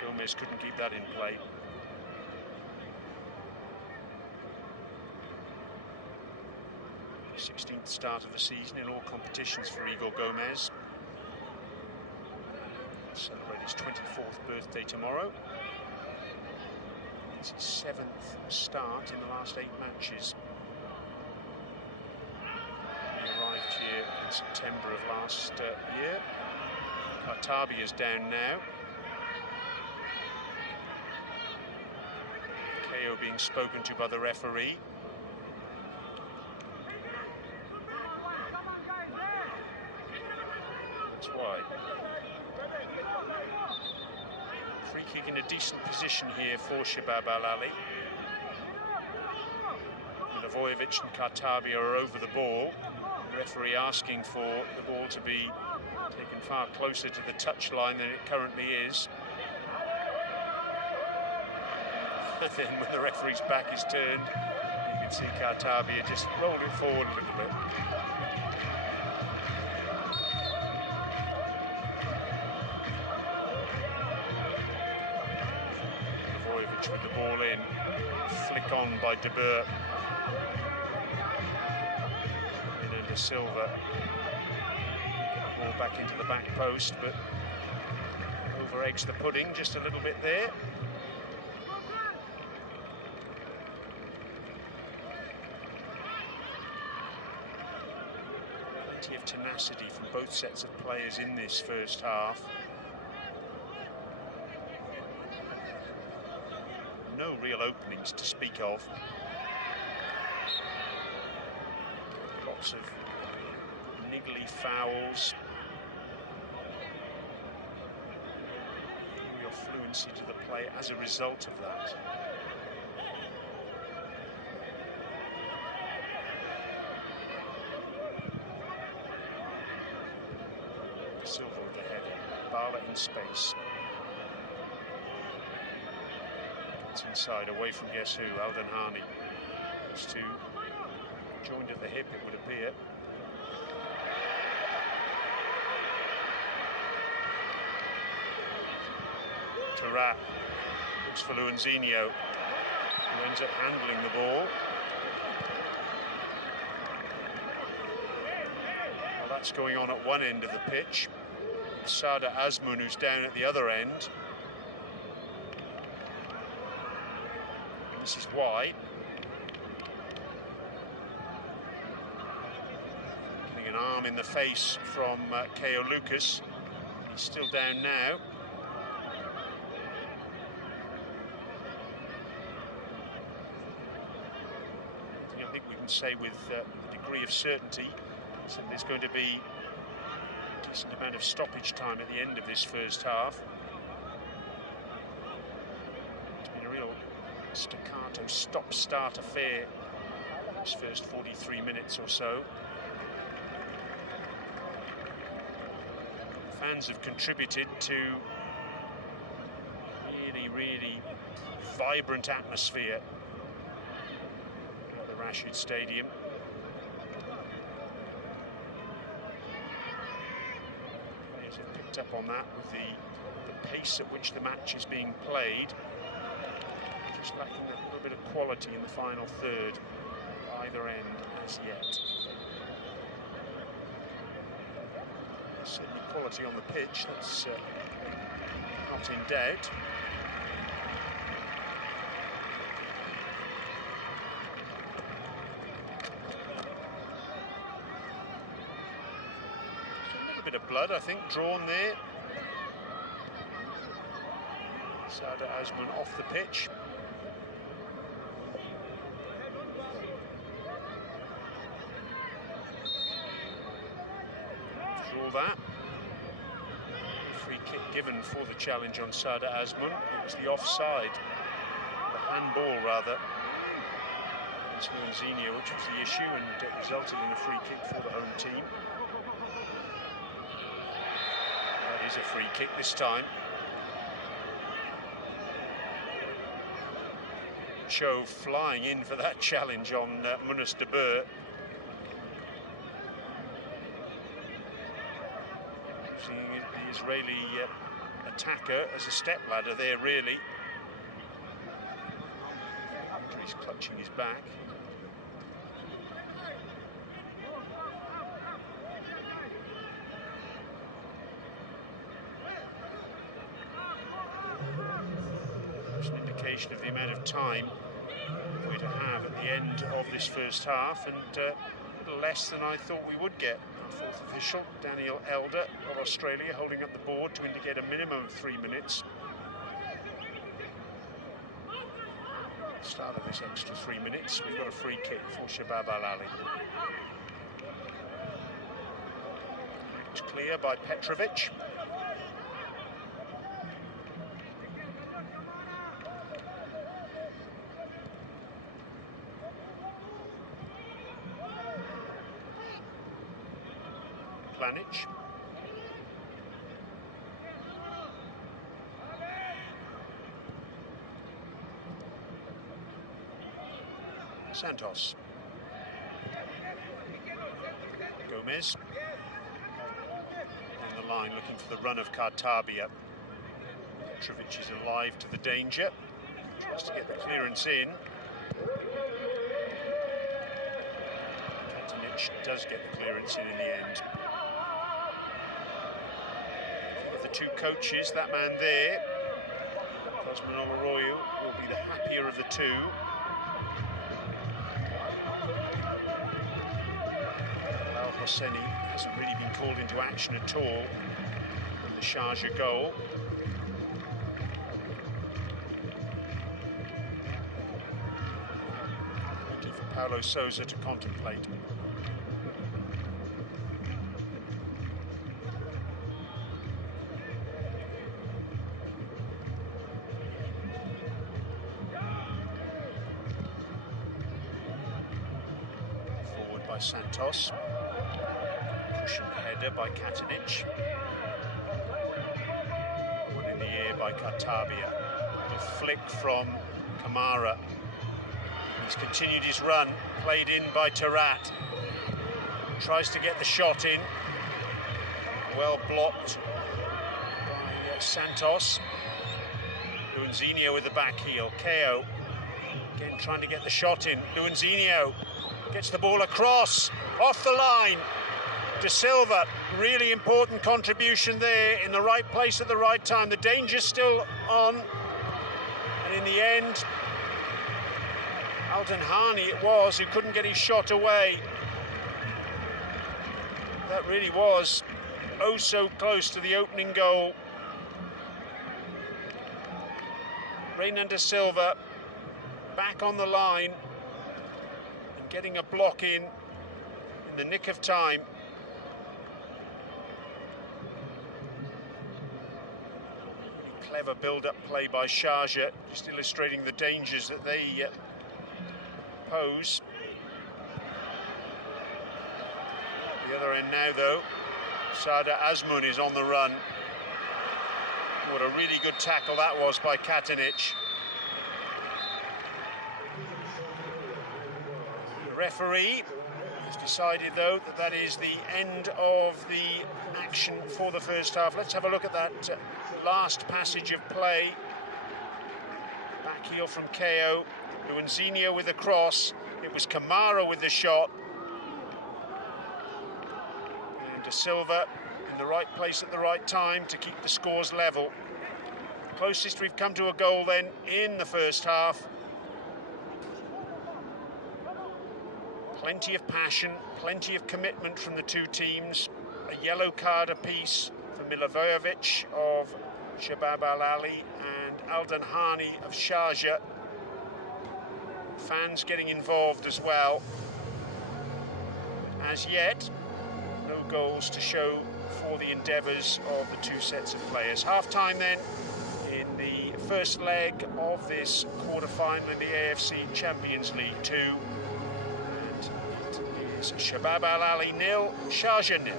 Gomez couldn't keep that in play. 16th start of the season in all competitions for Igor Gomez. Celebrate his 24th birthday tomorrow. It's his 7th start in the last 8 matches. He arrived here in September of last year. Kartabi is down now. KO being spoken to by the referee. That's why. Free kick in a decent position here for Shabab Al Ahli. Milivojevic and Kartabi are over the ball. The referee asking for the ball to be taken far closer to the touchline than it currently is. And then when the referee's back is turned, you can see Kartabi had just rolled it forward a little bit. Milivojevic with the ball in, flick on by De Boer. Fernando Silva, ball back into the back post, but over-edged the pudding just a little bit there. Plenty of tenacity from both sets of players in this first half. No real openings to speak of. Lots of niggly fouls. Real fluency to the play as a result of that. Silva with the header. Bala in space. It's inside, away from guess who? Alden Harney. Those two joined at the hip, it would appear. Tarat looks for Luanzinho, who ends up handling the ball. Well, that's going on at one end of the pitch. Sada Azmoun, who's down at the other end. And this is why. Getting an arm in the face from Ko Lucas. He's still down now. I think we can say with a degree of certainty that there's going to be a decent amount of stoppage time at the end of this first half. It's been a real staccato stop-start affair this first 43 minutes or so. Fans have contributed to really vibrant atmosphere at the Rashid Stadium. Players have picked up on that with the pace at which the match is being played. Just lacking a little bit of quality in the final third either end as yet. Certainly quality on the pitch, that's not in doubt. A bit of blood, I think, drawn there. Sada Azmoun off the pitch. After all that, free kick given for the challenge on Sada Azmoun. It was the offside, the handball rather. It's Luanzinho, which was the issue, and it resulted in a free kick for the home team. That is a free kick this time. Cho flying in for that challenge on Munas de Boer. Seeing the Israeli attacker as a stepladder there, really. He's clutching his back. It's an indication of the amount of time we're to have at the end of this first half, and a little less than I thought we would get. Our fourth official, Daniel Elder of Australia, holding up the board to indicate a minimum of 3 minutes. Start of this extra 3 minutes, we've got a free kick for Shabab Al Ahli. It's clear by Petrovic. Planic. Santos. Gomez. On the line looking for the run of Kartabia. Petrovic is alive to the danger. Tries to get the clearance in. Katanic does get the clearance in the end. Of the two coaches, that man there, Cosmin Oloroyu, will be the happier of the two. Hosseini hasn't really been called into action at all in the Sharjah goal. Plenty for Paulo Sousa to contemplate. Forward by Santos. Pushing the header by Katanic. One in the air by Kartabia. A flick from Kamara. He's continued his run, played in by Tarat. Tries to get the shot in. Well blocked by Santos. Luanzinho with the back heel. Ko again trying to get the shot in. Luanzinho gets the ball across, off the line. De Silva, really important contribution there, in the right place at the right time. The danger's still on, and in the end, Alden Hani it was who couldn't get his shot away. That really was oh so close to the opening goal. Renan De Silva back on the line and getting a block in the nick of time. Clever build-up play by Sharjah, just illustrating the dangers that they pose. The other end now, though, Sada Azmoun is on the run. What a really good tackle that was by Katanic. The referee has decided, though, that that is the end of the action for the first half. Let's have a look at that last passage of play. Back heel from Ko. Luanzinho with the cross. It was Kamara with the shot. And De Silva in the right place at the right time to keep the scores level. Closest we've come to a goal then in the first half. Plenty of passion, plenty of commitment from the two teams. A yellow card apiece for Milivojevic of Shabab Al Ahli and Alden Hani of Sharjah. Fans getting involved as well. As yet, no goals to show for the endeavours of the two sets of players. Half-time then in the first leg of this quarter-final in the AFC Champions League Two. And it is Shabab Al Ahli 0, Sharjah 0.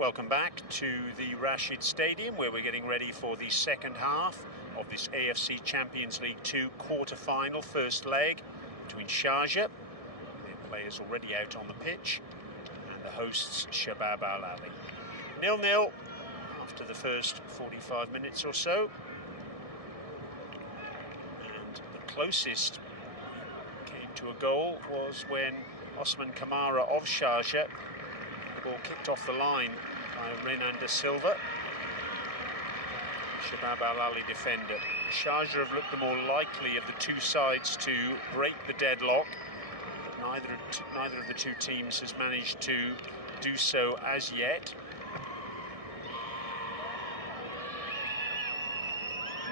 Welcome back to the Rashid Stadium, where we're getting ready for the second half of this AFC Champions League Two quarter-final first leg between Sharjah, their players already out on the pitch, and the hosts Shabab Al Ahli. 0-0 after the first 45 minutes or so. And the closest came to a goal was when Osman Kamara of Sharjah, the ball kicked off the line by Renan da Silva, Shabab Al Ahli defender. Sharjah have looked the more likely of the two sides to break the deadlock, but neither of the two teams has managed to do so as yet.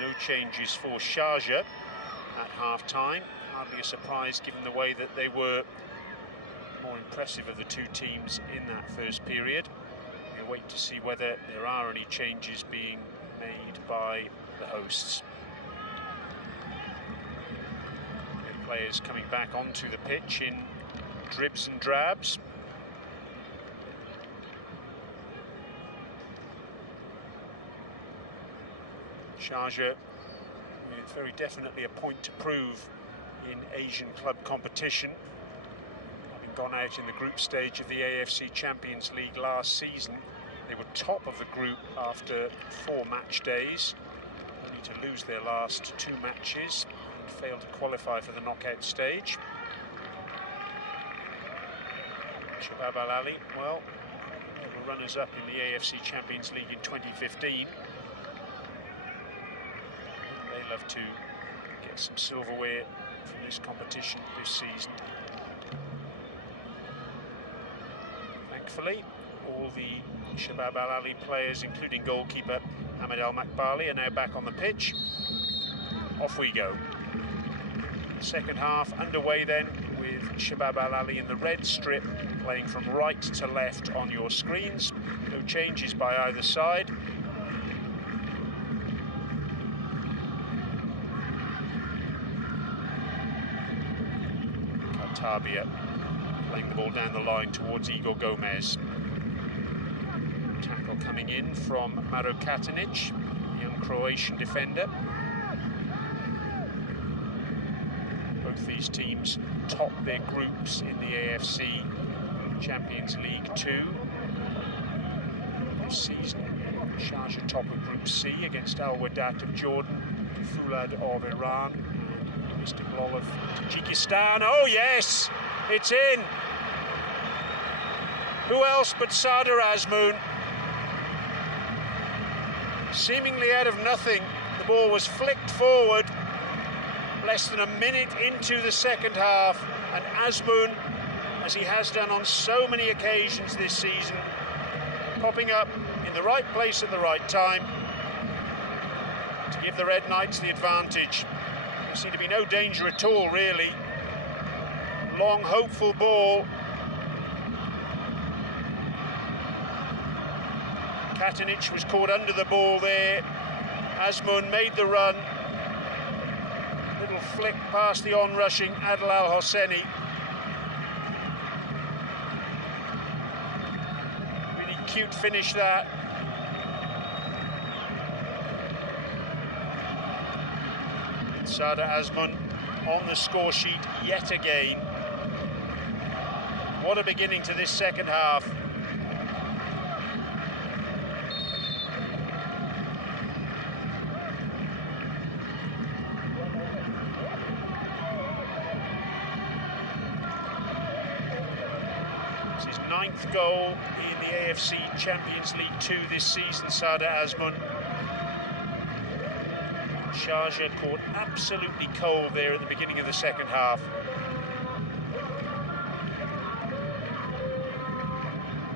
No changes for Sharjah at half-time. Hardly a surprise given the way that they were more impressive of the two teams in that first period. We'll wait to see whether there are any changes being made by the hosts. The players coming back onto the pitch in dribs and drabs. Sharjah with very definitely a point to prove in Asian club competition, having gone out in the group stage of the AFC Champions League last season. They were top of the group after 4 match days, only to lose their last 2 matches and fail to qualify for the knockout stage. Shabab Al Ahli, well, they were runners-up in the AFC Champions League in 2015. They love to get some silverware from this competition this season. Thankfully, all the Shabab Al Ahli players, including goalkeeper Ahmed Al Makbali, are now back on the pitch. Off we go. Second half underway then, with Shabab Al Ahli in the red strip, playing from right to left on your screens. No changes by either side. Tabia playing the ball down the line towards Igor Gomez. Tackle coming in from Maro Katanic, young Croatian defender. Both these teams top their groups in the AFC Champions League Two this season. Sharjah top of Group C against Al Wadat of Jordan, Fulad of Iran, Istiklal of Tajikistan. Oh yes, it's in. Who else but Sardar Azmoun? Seemingly out of nothing, the ball was flicked forward less than a minute into the second half, and Azmoun, as he has done on so many occasions this season, popping up in the right place at the right time to give the Red Knights the advantage. There seemed to be no danger at all, really. Long, hopeful ball. Katanic was caught under the ball there. Azmoun made the run. Little flick past the on-rushing Adel Al-Hosseini. Really cute finish that. Sardar Azmoun on the score sheet yet again. What a beginning to this second half. It's his 9th goal in the AFC Champions League Two this season, Sardar Azmoun. Sharjah caught absolutely cold there at the beginning of the second half.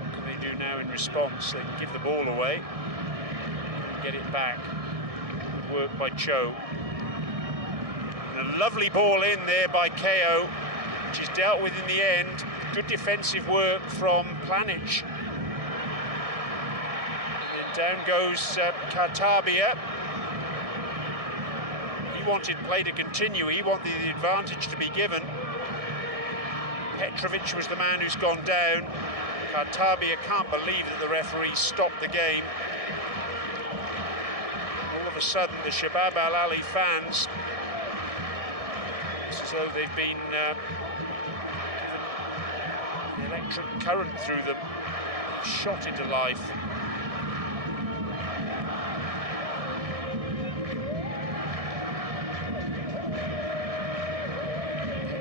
What can they do now in response? They can give the ball away and get it back. Good work by Cho. And a lovely ball in there by KO, which is dealt with in the end. Good defensive work from Planic. And down goes Kartabia. He wanted play to continue, he wanted the advantage to be given. Petrovic was the man who's gone down. Khatabia can't believe that the referee stopped the game. All of a sudden, the Shabab Al Ahli fans, it's as though they've been given electric current through them, shot into life.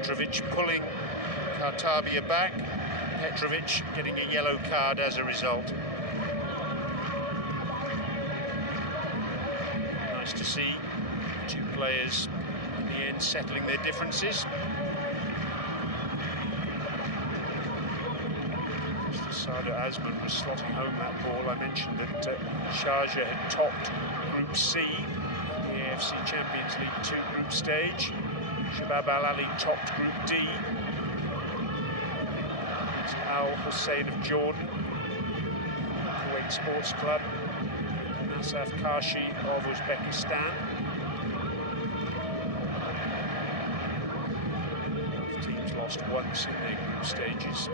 Petrovic pulling Khatabia back. Petrovic getting a yellow card as a result. Nice to see two players in the end settling their differences. Sharjah Azman was slotting home that ball. I mentioned that Sharjah had topped Group C, the AFC Champions League Two group stage. Shabab Al Ahli topped Group D. It's Al Hussein of Jordan, Kuwait Sports Club, Nasaf Kashi of Uzbekistan. Both teams lost once in their group stages.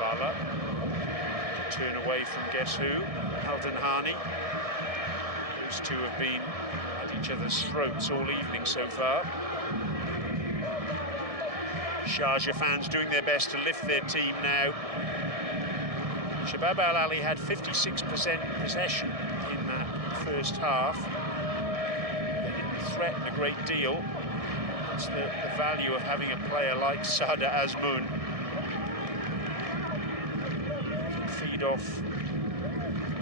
Bala, turn away from guess who? Alden Hani. Those two have been at each other's throats all evening so far. Sharjah fans doing their best to lift their team now. Shabab Al Ahli had 56% possession in that first half. They didn't threaten a great deal. That's the value of having a player like Sharjah Azman. Feed off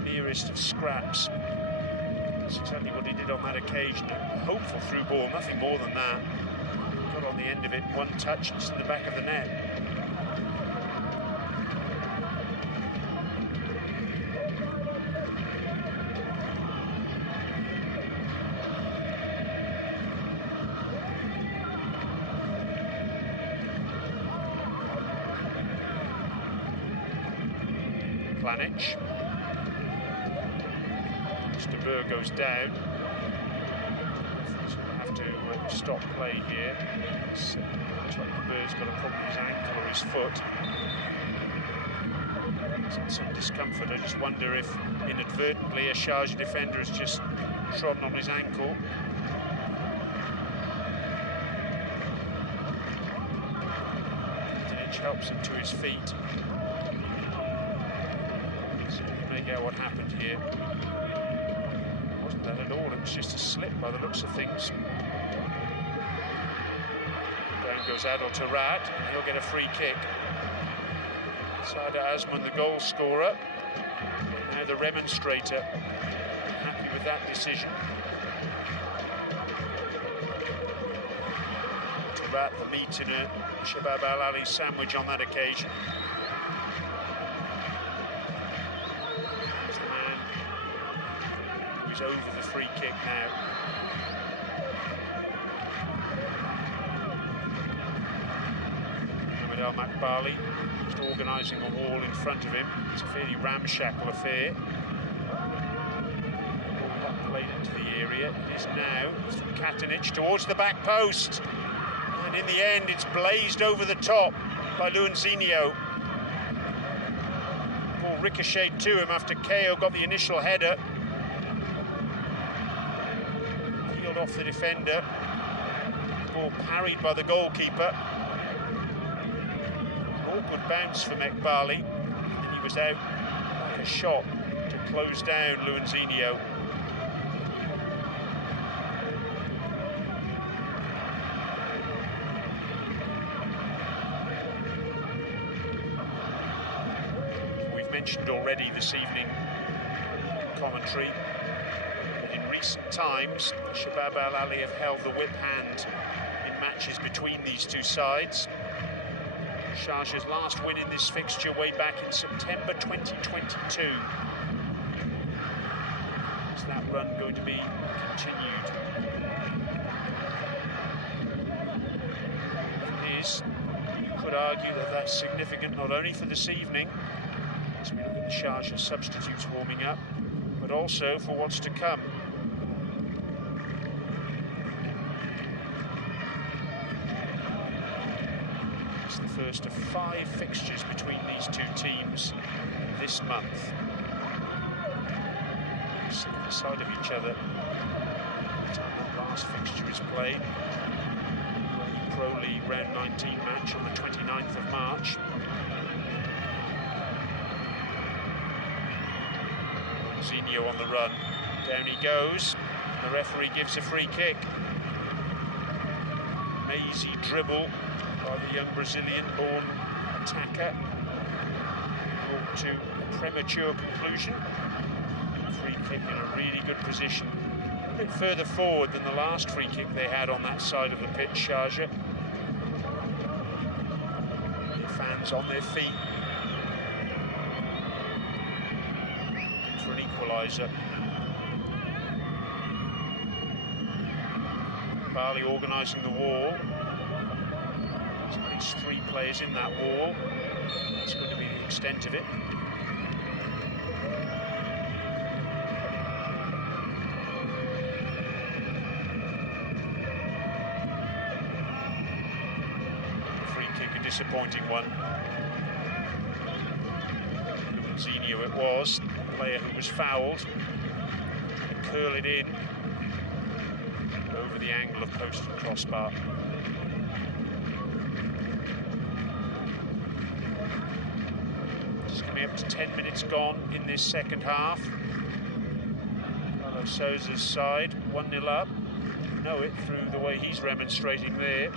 nearest of scraps. That's exactly what he did on that occasion. A hopeful through ball, nothing more than that. Got on the end of it, one touch, it's in the back of the net. Planic. Mr. Burr goes down. He's going to have to stop play here. Looks like the Burr's got a problem with his ankle or his foot. He's in some discomfort. I just wonder if inadvertently a Sharjah defender has just trodden on his ankle. Planic helps him to his feet. Make out what happened here. It wasn't that at all, it was just a slip by the looks of things. Down goes Adil Tarat, and he'll get a free kick. Sharjah Azman, the goal scorer, now the remonstrator. Happy with that decision. Tarat, the meat in a Shabab Al Ahli sandwich on that occasion. Over the free kick now. Mohamed Al Makbali just organising a wall in front of him. It's a fairly ramshackle affair. Ball played into the area. It is now Katanic towards the back post. And in the end, it's blazed over the top by Luanzinho. Ball ricocheted to him after Kao got the initial header. Off the defender, ball parried by the goalkeeper. Awkward bounce for Mekbali, and he was out like a shot to close down Luanzinho. We've mentioned already this evening commentary. In recent times, Shabab Al Ahli have held the whip hand in matches between these two sides. Sharjah's last win in this fixture way back in September 2022. Is that run going to be continued? It is. You could argue that that's significant not only for this evening, as we look at the Sharjah substitutes warming up, but also for what's to come. the first of 5 fixtures between these two teams this month. Sick of the sight of each other. The time the last fixture is played. Pro League round 19 match on the 29th of March. Zinho on the run. Down he goes. The referee gives a free kick. Mazy dribble by the young Brazilian-born attacker. Brought to a premature conclusion. Free kick in a really good position. A bit further forward than the last free kick they had on that side of the pitch, Sharjah. The fans on their feet. For an equaliser. Bali organising the wall. There's at least 3 players in that wall. That's going to be the extent of it. Free kick, a disappointing one. Zinho it was, the player who was fouled. To curl it in over the angle of post and crossbar. Just coming up to 10 minutes gone in this second half. Carlos Sousa's side, 1-0 up. Know it through the way he's remonstrating there.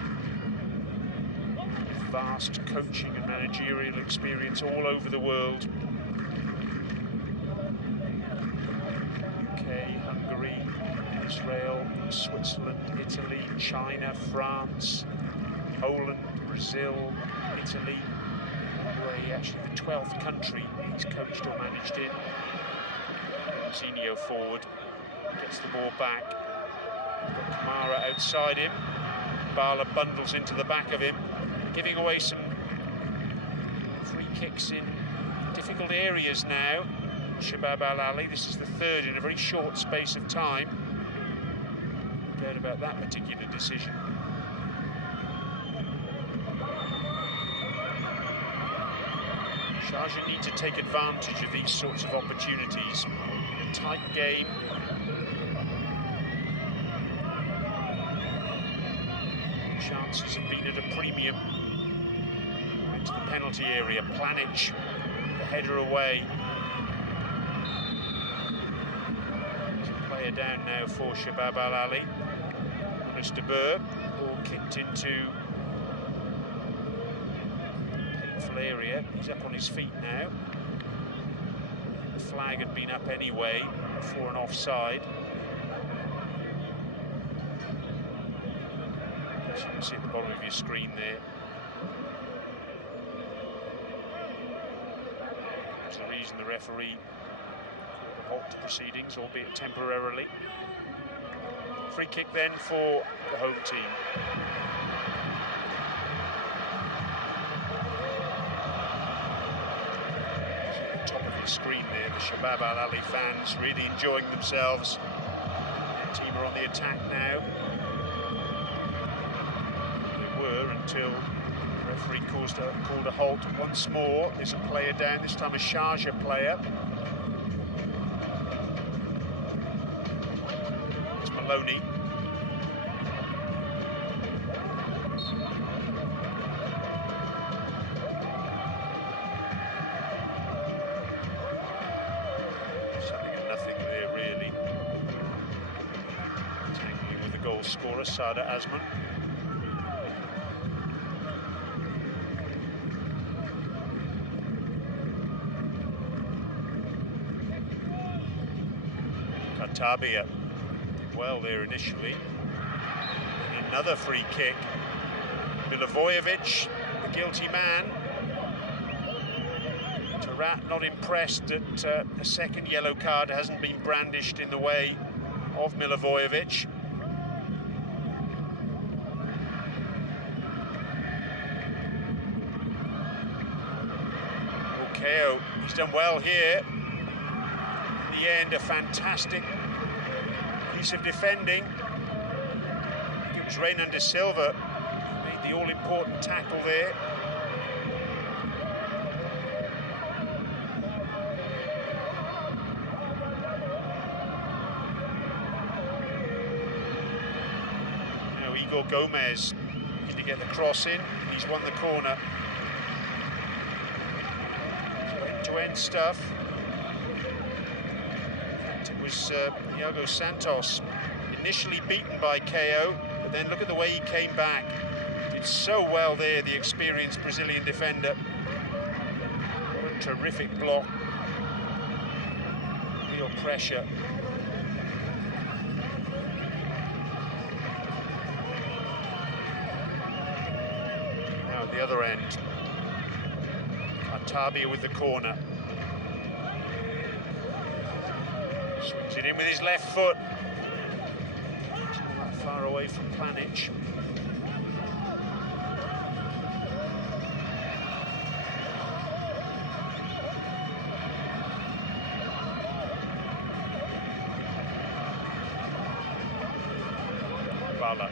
Vast coaching and managerial experience all over the world. UK, Hungary, Israel, Switzerland, Italy, China, France, Poland, Brazil, Italy. UAE, actually the 12th country he's coached or managed in. Zinho forward, gets the ball back. Got Kamara outside him. Bala bundles into the back of him, giving away some free kicks in difficult areas now. Shabab Al Ahli, this is the 3rd in a very short space of time. No doubt about that particular decision. Sharjah need to take advantage of these sorts of opportunities. In a tight game. Chances have been at a premium. Into the penalty area. Planic, the header away. Player down now for Shabab Al Ahli. Mr. Burr, ball kicked into a painful area. He's up on his feet now. The flag had been up anyway for an offside. As you can see at the bottom of your screen there. That's the reason the referee halt to proceedings, albeit temporarily. Free kick then for the home team. See at the top of your screen there, the Shabab Al Ahli fans really enjoying themselves. Their team are on the attack now. They were until the referee called a halt once more. There's a player down, this time a Sharjah player. Maloney. Something and nothing there, really. Tangling with the goal scorer, Sada Asman. Katabia. Well there initially. And another free kick. Milivojevic, the guilty man. Tarat not impressed that a second yellow card hasn't been brandished in the way of Milivojevic. Okeo, he's done well here. In the end, a fantastic piece of defending. I think it was Renan de Silva who made the all-important tackle there. So Igor Gomez looking to get the cross in. He's won the corner. So end-to-end stuff. It was Iago Santos initially beaten by KO, but then look at the way he came back. Did so well there, the experienced Brazilian defender. What a terrific block. Real pressure. Now at the other end, Artabia with the corner. Swings it in with his left foot. It's not that far away from Planic. Bala.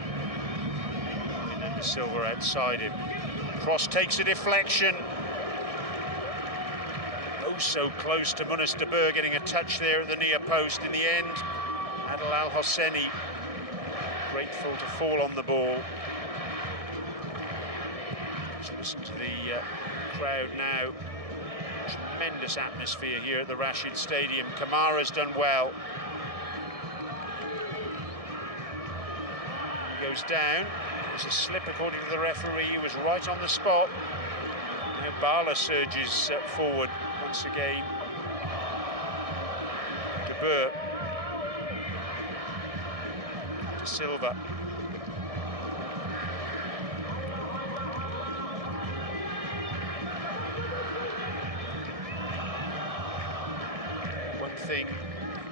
And the Silva outside him. Cross takes a deflection. Oh, so close to Munas de Boer getting a touch there at the near post. In the end, Adel Al Hosseini grateful to fall on the ball. Let's listen to the crowd now. Tremendous atmosphere here at the Rashid Stadium. Kamara's done well. He goes down. It's a slip according to the referee. He was right on the spot. Now Bala surges forward once again. De Boer. To Silva. One thing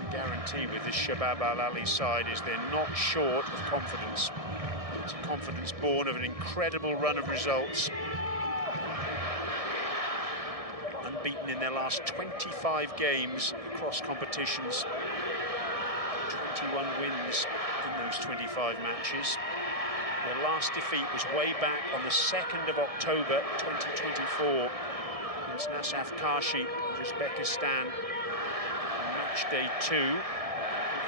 I guarantee with this Shabab Al Ahli side is they're not short of confidence. It's a confidence born of an incredible run of results. Unbeaten in their last 25 games across competitions. 21 wins in those 25 matches. Their last defeat was way back on the 2nd of October 2024 against Nasaf Kashi of Uzbekistan. Match day 2 of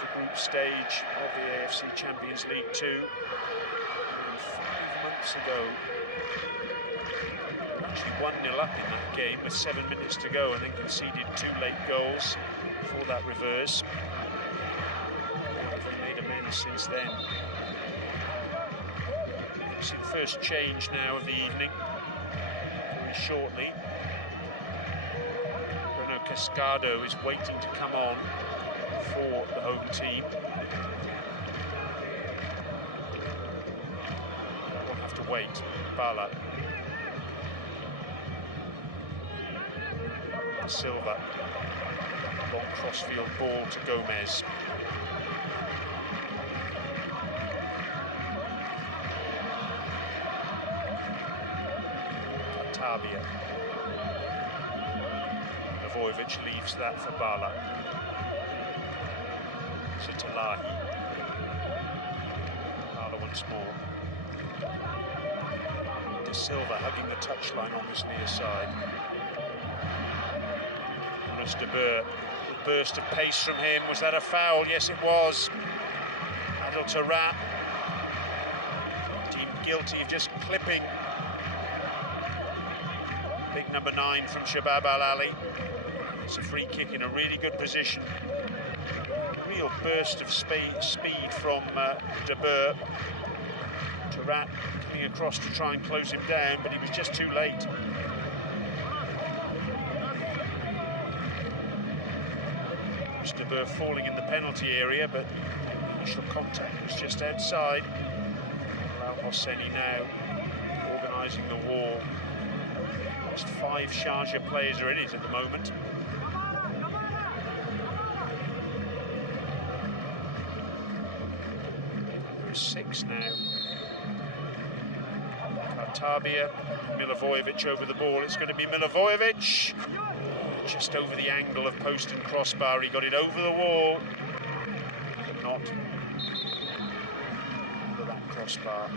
the group stage of the AFC Champions League Two. And 5 months ago, they were actually 1-0 up in that game with 7 minutes to go and then conceded 2 late goals for that reverse. They've made amends since then. You see the first change now of the evening, very shortly. Cascado is waiting to come on for the home team. We'll have to wait. Bala. Silva. Long crossfield ball to Gomez. Artabia. Vojovic leaves that for Bala. Zitalahi. Bala once more. De Silva hugging the touchline on this near side. Munas de Boer. A burst of pace from him. Was that a foul? Yes, it was. Adel Tarat deemed guilty of just clipping big number 9 from Shabab Al Ahli. It's a free kick in a really good position. Real burst of speed from De Boer. Tarat coming across to try and close him down, but he was just too late. De Boer falling in the penalty area, but initial contact was just outside. Al Hosseini now organising the wall. Just 5 Sharjah players are in it at the moment. There are 6 now. Artabia, Milivojevic over the ball. It's going to be Milivojevic. Just over the angle of post and crossbar. He got it over the wall, but not under that crossbar.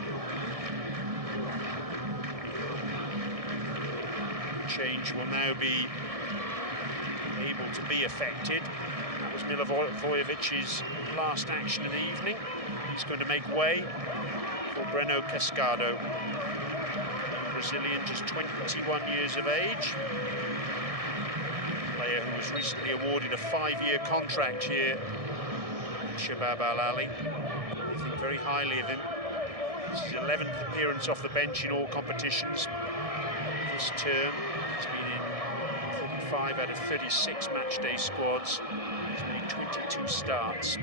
Change will now be able to be effected. That was Milivojevic's last action of the evening. He's going to make way for Breno Cascado. Brazilian, just 21 years of age. Player who was recently awarded a 5-year contract here at Shabab Al Ahli. They think very highly of him. This is his 11th appearance off the bench in all competitions this term. He's been in 35 out of 36 matchday squads. He's made 22 starts. He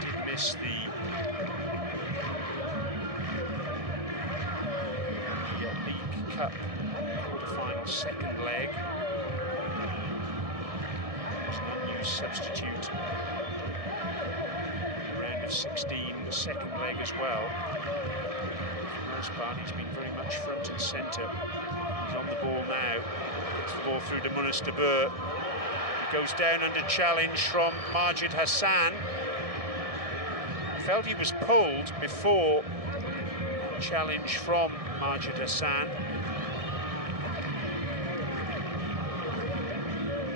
did miss the League Cup quarter-final second leg. He was an unused substitute. Round of 16, the second leg as well. For the most part, he's been very much front and centre. He's on the ball now. Gets the ball through to Munas de Boer. He goes down under challenge from Majid Hassan. I felt he was pulled before a challenge from Majid Hassan.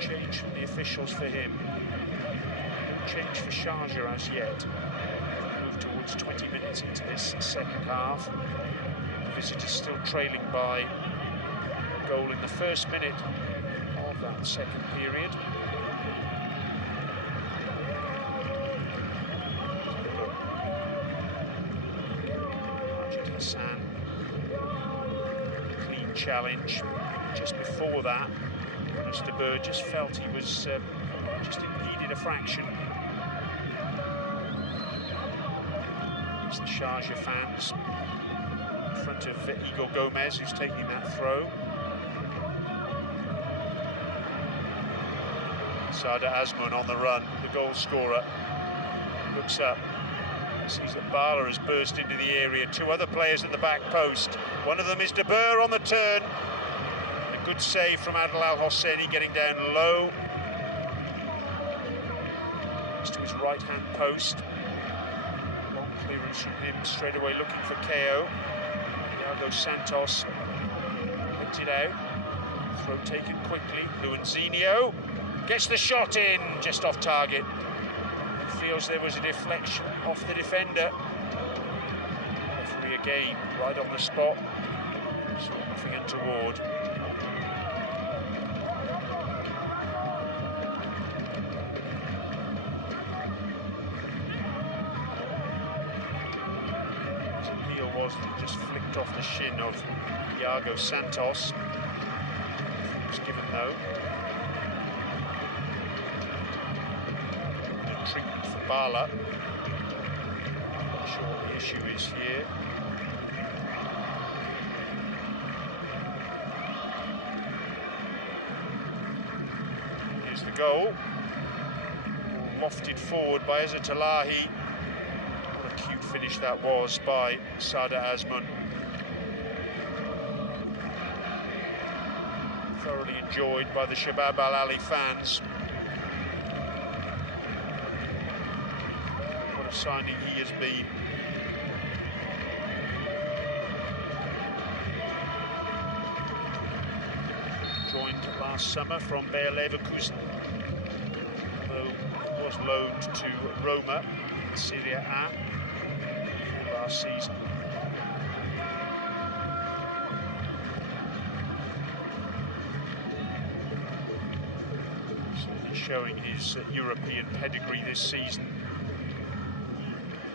Change from the officials for him. Change for Sharjah as yet. Move towards 20 minutes into this second half. The visitors still trailing by a goal in the first minute of that second period. Majid Hassan, clean challenge. Just before that, Munas de Boer just felt he was just impeded a fraction. It's the Sharjah fans in front of Igor Gomez, who's taking that throw. Sada Azmoun on the run, the goal scorer, looks up, sees that Bala has burst into the area. Two other players at the back post. One of them is de Boer on the turn. A good save from Adel Al Hosseini, getting down low. To his right-hand post. Long clearance from him, straight away looking for KO. Iago Santos picked it out. Throw taken quickly. Luanzinho gets the shot in, just off target. Feels there was a deflection off the defender. Referee again, right on the spot. So nothing untoward. Was just flicked off the shin of Iago Santos. Was given though. The treatment for Bala. Not sure what the issue is here. Here's the goal. Lofted forward by Izzat Allahi. Cute finish that was by Sada Azmoun. Thoroughly enjoyed by the Shabab Al Ahli fans. What a signing he has been. Joined last summer from Bayer Leverkusen, although he was loaned to Roma in Serie A last season. Certainly showing his European pedigree this season.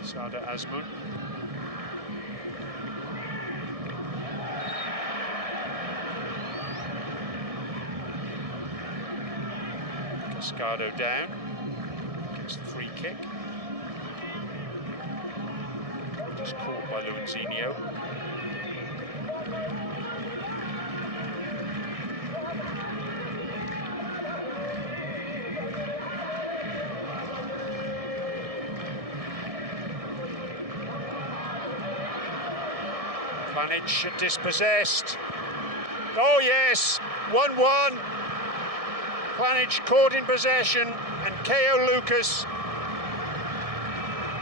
Sada Azmoun. Cascado down. Gets the free kick. Just caught by Luanzinho. Planic dispossessed. Oh yes, 1-1. Planic caught in possession, and KO Lucas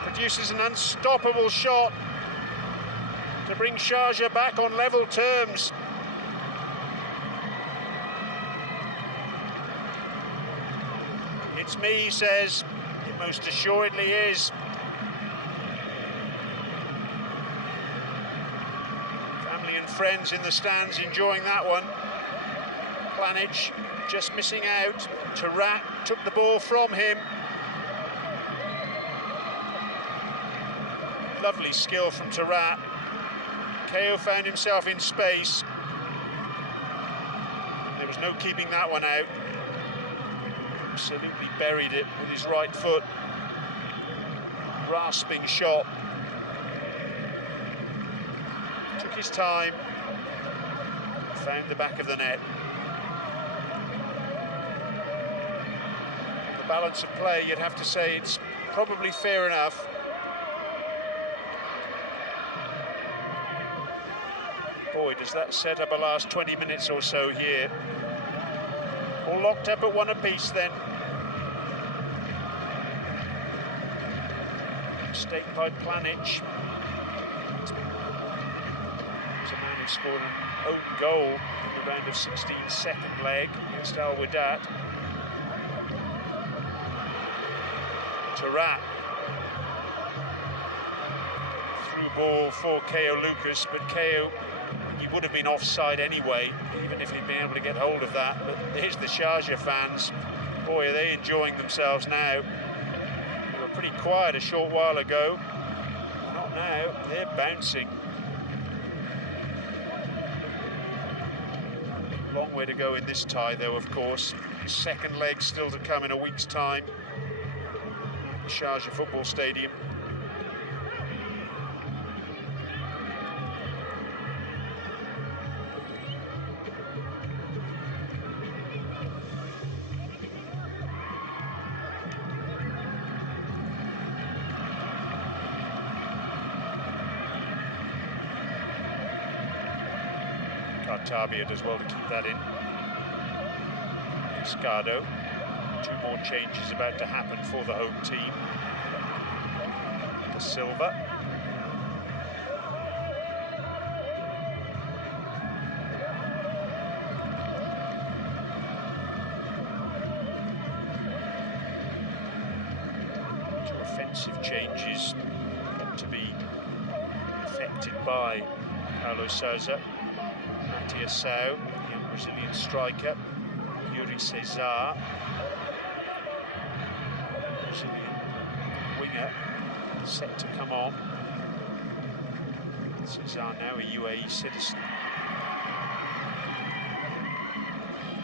produces an unstoppable shot to bring Sharjah back on level terms. It's me, he says. It most assuredly is. Family and friends in the stands enjoying that one. Planic just missing out. Tarat took the ball from him. Lovely skill from Tarat. Kao found himself in space. There was no keeping that one out. Absolutely buried it with his right foot. Rasping shot. Took his time. Found the back of the net. The balance of play, you'd have to say it's probably fair enough. Boy, does that set up a last 20 minutes or so here. All locked up at one apiece then. Mistake by Planic. It's a man who scored an own goal in the round of 16 second leg against Al Wahdat. Tarat. Through ball for Kao Lucas, but Kao, he would have been offside anyway, even if he'd been able to get hold of that. But here's the Sharjah fans. Boy, are they enjoying themselves now. They were pretty quiet a short while ago. Not now, they're bouncing. Long way to go in this tie, though, of course. Second leg still to come in a week's time. The Sharjah Football Stadium. Tabia does well to keep that in. Escado. 2 more changes about to happen for the home team. Da Silva. Two offensive changes to be affected by Carlos Sousa. Matiasau, young Brazilian striker. Yuri Cesar, Brazilian winger, set to come on. Cesar now a UAE citizen.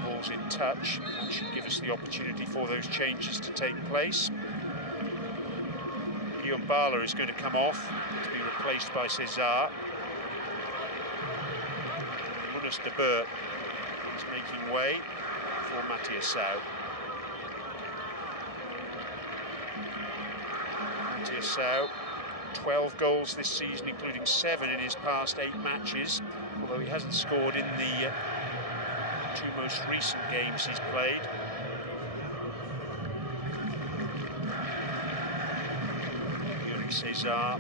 Ball's in touch. That should give us the opportunity for those changes to take place. Bala is going to come off to be replaced by Cesar. De Boer is making way for Matiasau. Matiasau, 12 goals this season, including 7 in his past 8 matches, although he hasn't scored in the 2 most recent games he's played. Yuri Cesar,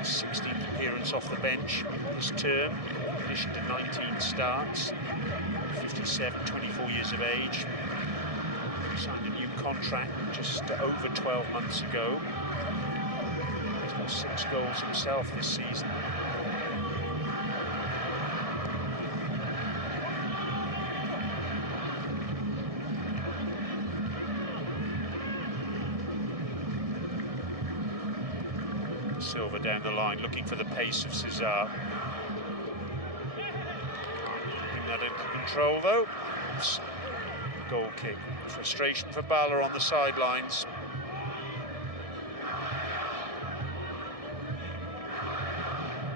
16th appearance off the bench this term. In addition to 19 starts, 57, 24 years of age. Signed a new contract just over 12 months ago. He's got 6 goals himself this season. Silva down the line, looking for the pace of Cesar. That under control though. Goal kick. Frustration for Bala on the sidelines.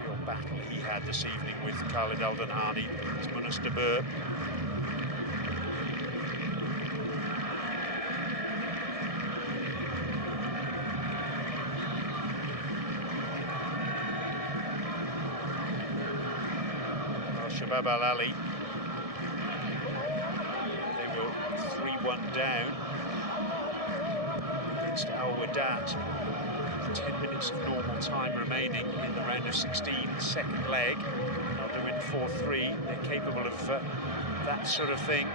Real battle he had this evening with Khalid Al-Danhani. It's Munas de Boer. Shabab Al Ahli. 3-1 down against Al Wahdat. 10 minutes of normal time remaining in the round of 16, second leg. Not to win 4-3. They're capable of that sort of thing.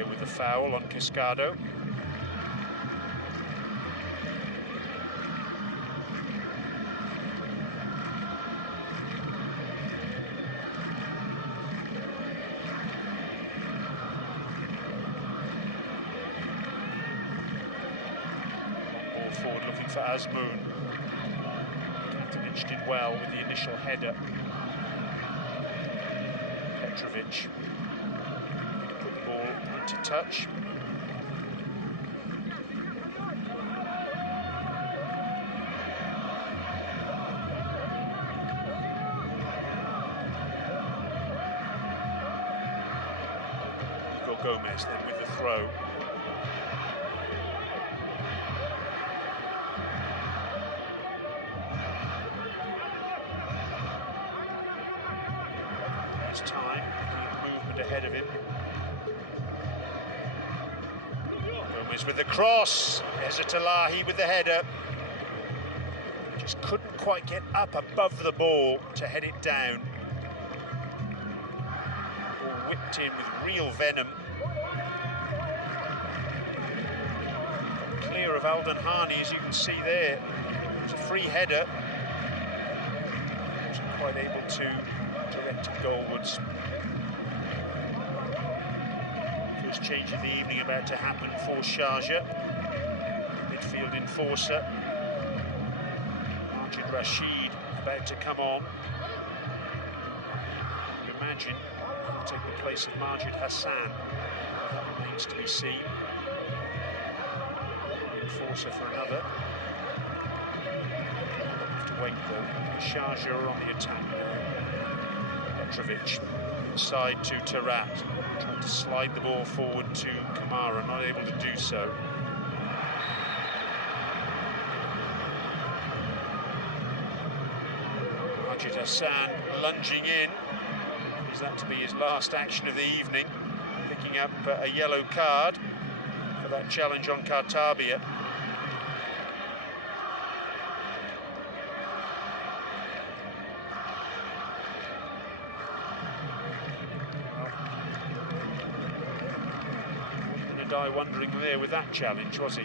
here with the foul on Cascado. Forward looking for Azmoun. Katanic did well with the initial header. Petrovic put the ball into touch. Hugo Gomez then with the throw. Time, movement ahead of him. Gomez with the cross. Ezzat Elahi with the header. Just couldn't quite get up above the ball to head it down. Ball whipped in with real venom. Clear of Alden Hani, as you can see there. It was a free header. Wasn't quite able to direct it goalwards. First change of the evening about to happen for Sharjah. Midfield enforcer. Majid Rashid about to come on. You'd imagine he'll take the place of Majid Hassan. That remains to be seen. Enforcer for another. Have to wait though. Sharjah are on the attack now. Petrovic inside to Tarat, trying to slide the ball forward to Kamara, not able to do so. Majid Hassan lunging in. Is that to be his last action of the evening? Picking up a yellow card for that challenge on Kartabia. Die wondering there with that challenge, was he?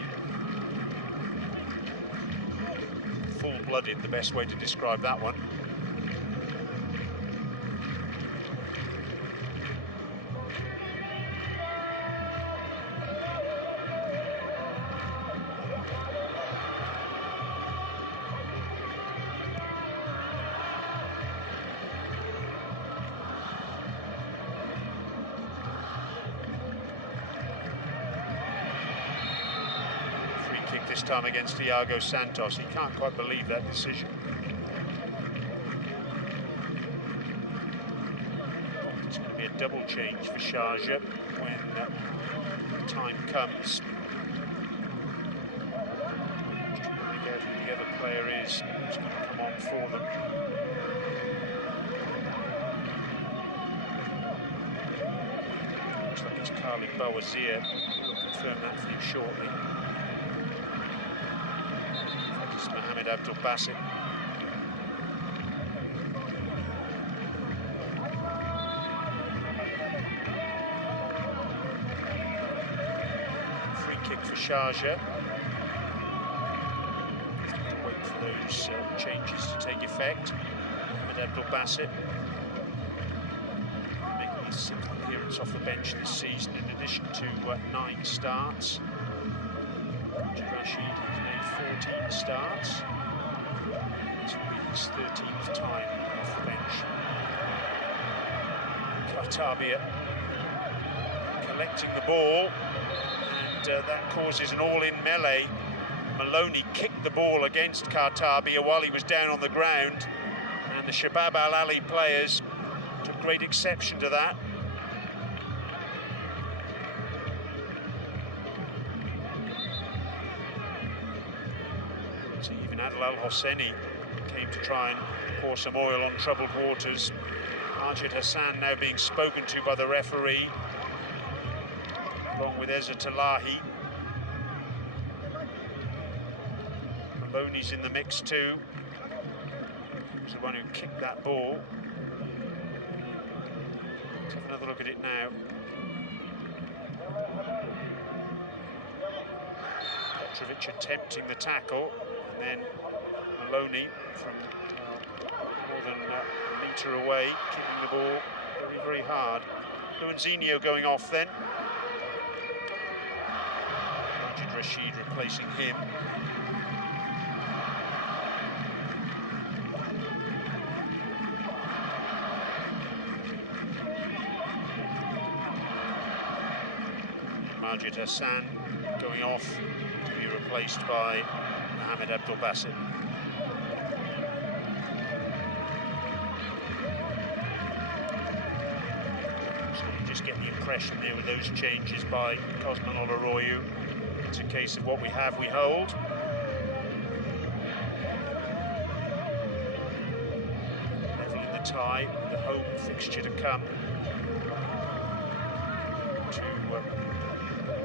Full-blooded, the best way to describe that one. This time against Iago Santos. He can't quite believe that decision. It's going to be a double change for Sharjah when the time comes. Just working out who the other player is who's going to come on for them. Looks like it's Khalid Bawazir. We'll confirm that for you shortly. Mohamed Abdul Basit. Free kick for Sharjah. Wait for those changes to take effect. Mohamed Abdul Basit making his 6th appearance off the bench this season in addition to 9 starts. Rashid has made 14 starts. This will be his 13th time off the bench. Kartabia collecting the ball, and that causes an all-in melee. Maloney kicked the ball against Kartabia while he was down on the ground, and the Shabab Al Ahli players took great exception to that. So even Adel Al-Hosseini came to try and pour some oil on troubled waters. Majid Hassan now being spoken to by the referee, along with Ezzat Elahi. Maloney's in the mix too. He was the one who kicked that ball. Let's have another look at it now. Petrovic attempting the tackle, and then Maloney from more than a metre away, kicking the ball very, very hard. Luanzinho going off then. Majid Rashid replacing him. Majid Hassan going off to be replaced by Mohamed Abdul Basit. So you just get the impression there with those changes by Cosman Oloroyu. It's a case of what we have, we hold. Leveling the tie, the home fixture to come.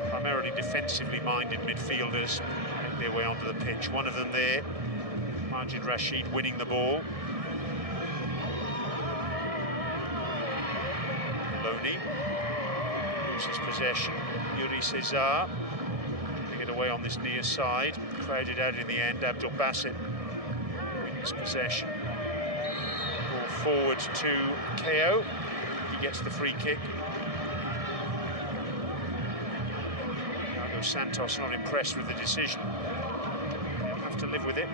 Primarily defensively minded midfielders make their way onto the pitch. One of them there, Majid Rashid, winning the ball. Maloney loses possession. Yuri Cesar taking it away on this near side. Crowded out in the end. Abdul Basit wins possession. Ball forward to KO. He gets the free kick. Santos not impressed with the decision. Have to live with it.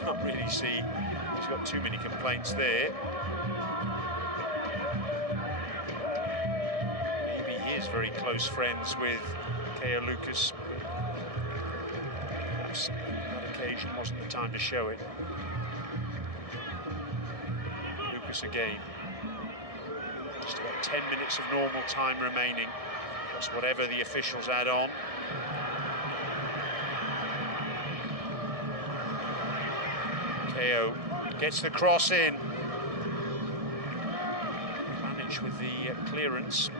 Can't really see he's got too many complaints there. Maybe he is very close friends with Keo Lucas, but perhaps that occasion wasn't the time to show it. Lucas again. Just about 10 minutes of normal time remaining, plus whatever the officials add on. KO gets the cross in. Managed with the clearance.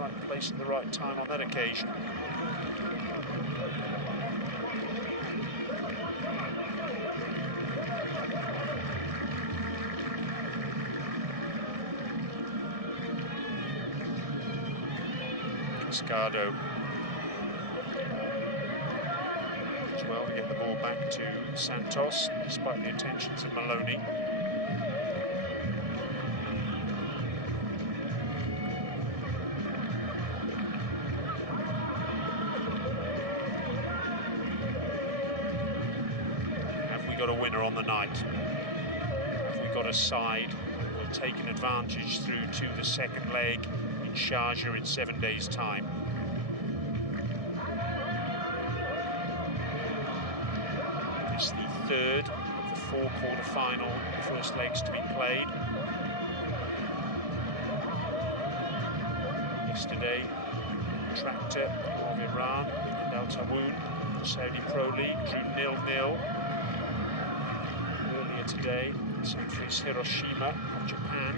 Right place at the right time on that occasion. Cascado as well to get the ball back to Santos, despite the attentions of Maloney. Have we got a winner on the night? Have we got a side who will take an advantage through to the second leg in Sharjah in 7 days' time? It's the third of the four quarter-final first legs to be played. Yesterday, Tractor of Iran and Al Tawoun, Saudi Pro League, drew 0-0. Earlier today, Sanfrecce Hiroshima of Japan,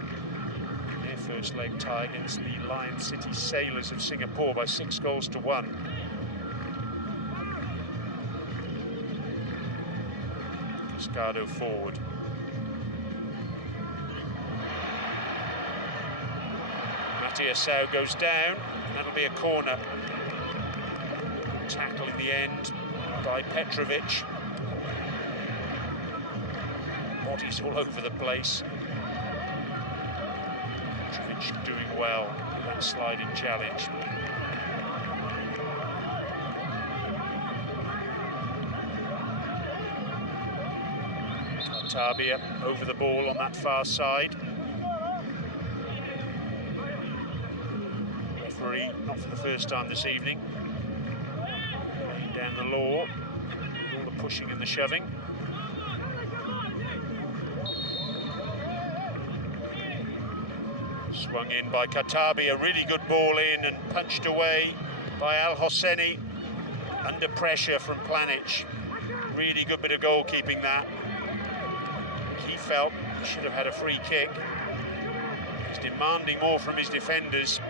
their first leg tie against the Lion City Sailors of Singapore by 6-1. Cascado forward. Matiasau goes down, and that'll be a corner. Good tackle in the end by Petrovic. Bodies all over the place. Petrovic doing well with that sliding challenge. Tabia over the ball on that far side. Referee, not for the first time this evening, laying down the law with all the pushing and the shoving. Swung in by Katabi, a really good ball in and punched away by Al Hosseini. Under pressure from Planic. Really good bit of goalkeeping that. He felt he should have had a free kick. He's demanding more from his defenders.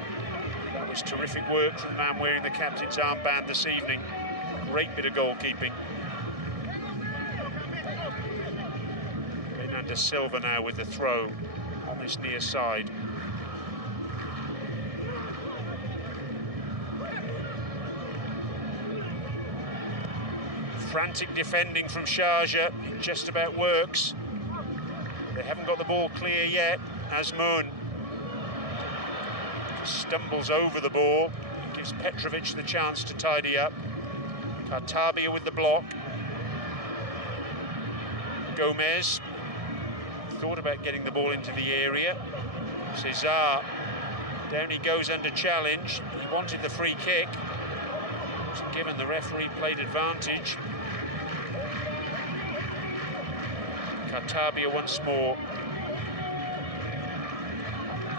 That was terrific work from the man wearing the captain's armband this evening. Great bit of goalkeeping. Fernando Silva now with the throw on this near side. Frantic defending from Sharjah. It just about works. They haven't got the ball clear yet. Azmoun stumbles over the ball, gives Petrovic the chance to tidy up. Kartabia with the block. Gomez thought about getting the ball into the area. Cesar, down he goes under challenge. He wanted the free kick. Wasn't given, the referee played advantage. Kartabia once more.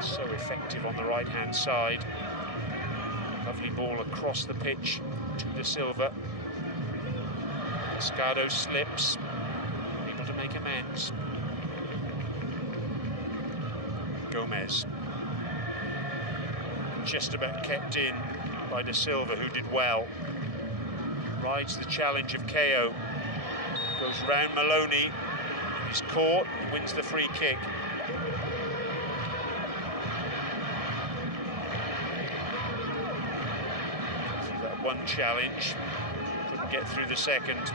So effective on the right-hand side. Lovely ball across the pitch to De Silva. Pescado slips, able to make amends. Gomez. Just about kept in by De Silva, who did well. Rides the challenge of KO. Goes round Maloney. He's caught, wins the free kick. That one challenge, couldn't get through the second.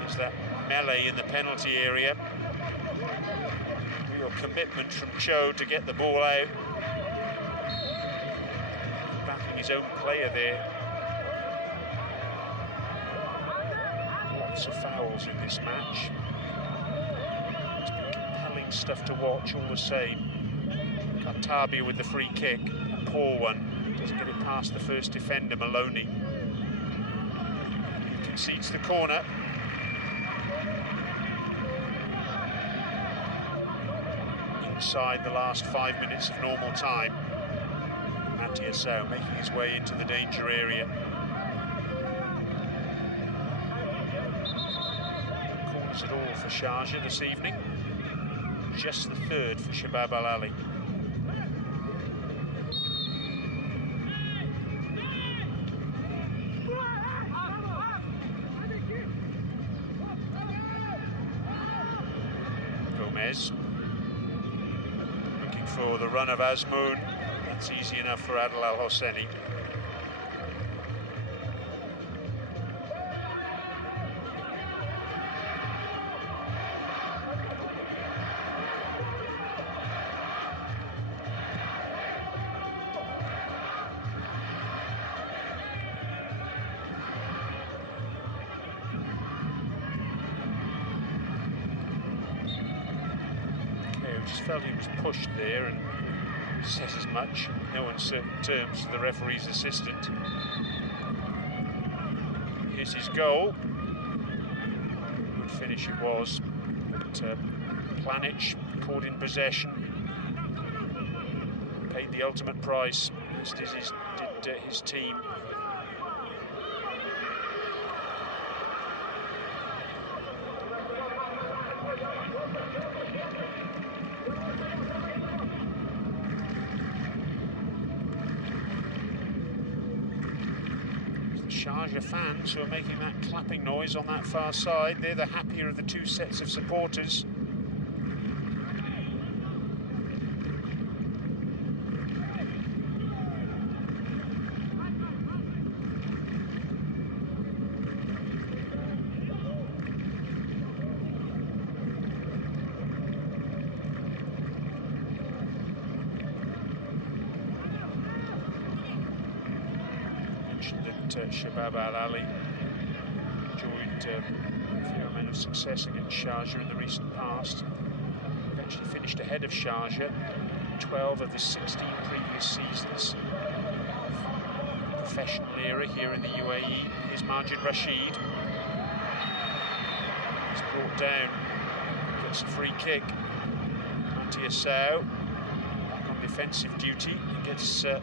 There's that melee in the penalty area. Real commitment from Cho to get the ball out. Backing his own player there. Lots of fouls in this match. It's been compelling stuff to watch all the same. Kartabia with the free kick, a poor one. Doesn't get it past the first defender, Maloney. He concedes the corner. Inside the last 5 minutes of normal time. Matiasau making his way into the danger area. Corners it all for Sharjah this evening. Just the third for Shabab Al Ahli. Gomez. Looking for the run of Azmoun. That's easy enough for Adel Al Hosseini. Just felt he was pushed there and says as much, no uncertain terms, to the referee's assistant. Here's his goal. Good finish it was, but Planic caught in possession, paid the ultimate price, as did his team. Sharjah fans who are making that clapping noise on that far side. They're the happier of the two sets of supporters. Shabab Al Ahli enjoyed a fair amount of success against Sharjah in the recent past. Eventually finished ahead of Sharjah 12 of the 16 previous seasons. Professional era here in the UAE. Here's Majid Rashid. He's brought down, gets a free kick. Matiasau back on defensive duty, gets a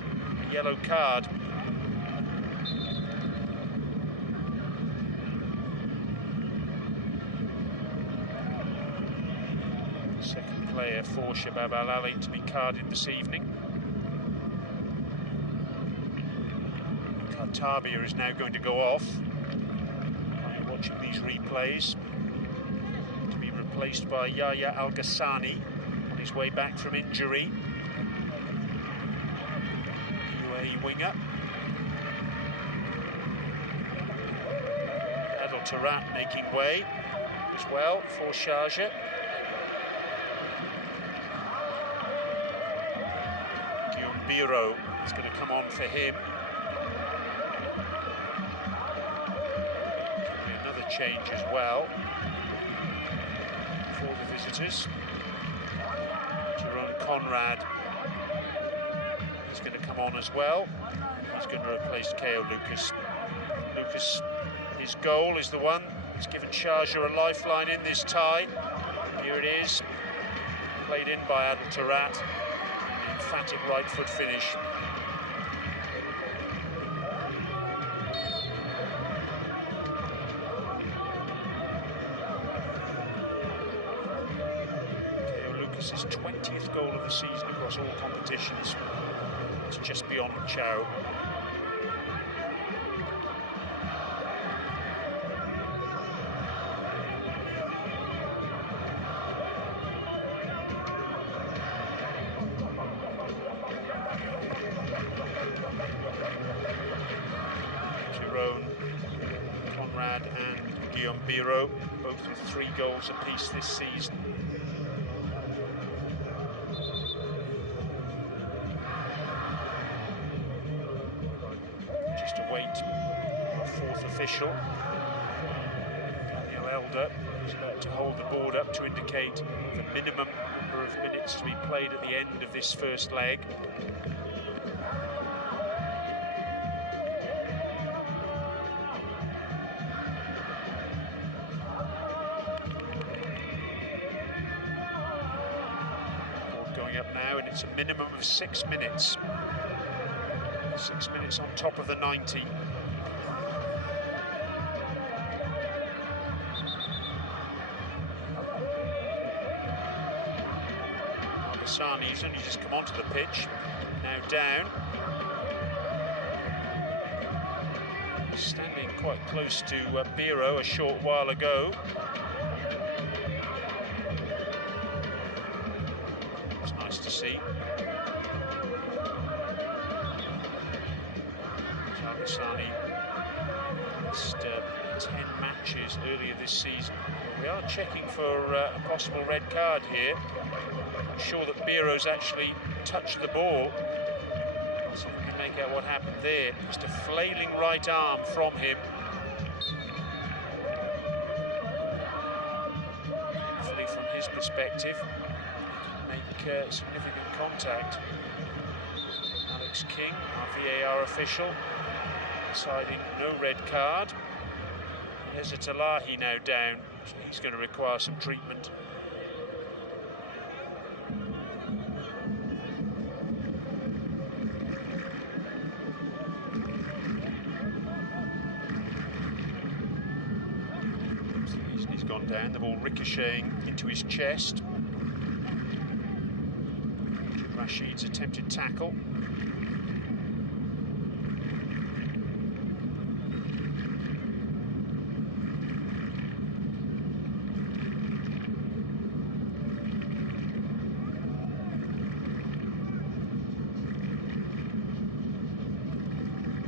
yellow card. Second player for Shabab Al Ahli to be carded this evening. Kartabia is now going to go off. You're watching these replays. To be replaced by Yahya Al Ghassani on his way back from injury. UAE winger. Tarat making way as well for Sharjah. Biro is going to come on for him. Another change as well for the visitors. Jerome Conrad is going to come on as well. He's going to replace Ko Lucas. Lucas, his goal is the one that's given Sharjah a lifeline in this tie. Here it is, played in by Adel Tarat. Emphatic right foot finish. Ko Lucas's 20th goal of the season across all competitions. It's just beyond Chow. Conrad and Guillaume Biro, both with 3 goals apiece this season. Just await our 4th official. Daniel Elder is about to hold the board up to indicate the minimum number of minutes to be played at the end of this first leg. Up now, and it's a minimum of 6 minutes. 6 minutes on top of the 90. Al-Bassani's only just come onto the pitch, now down. Standing quite close to Biro a short while ago. To see. Al-Bassani missed 10 matches earlier this season. We are checking for a possible red card here. I'm sure that Biro's actually touched the ball. Let's see if we can make out what happened there. Just a flailing right arm from him. Hopefully from his perspective, make significant contact. Alex King, our VAR official, deciding no red card. Ezzat Elahi now down, so he's going to require some treatment. He's gone down, the ball ricocheting into his chest. Rashid's attempted tackle.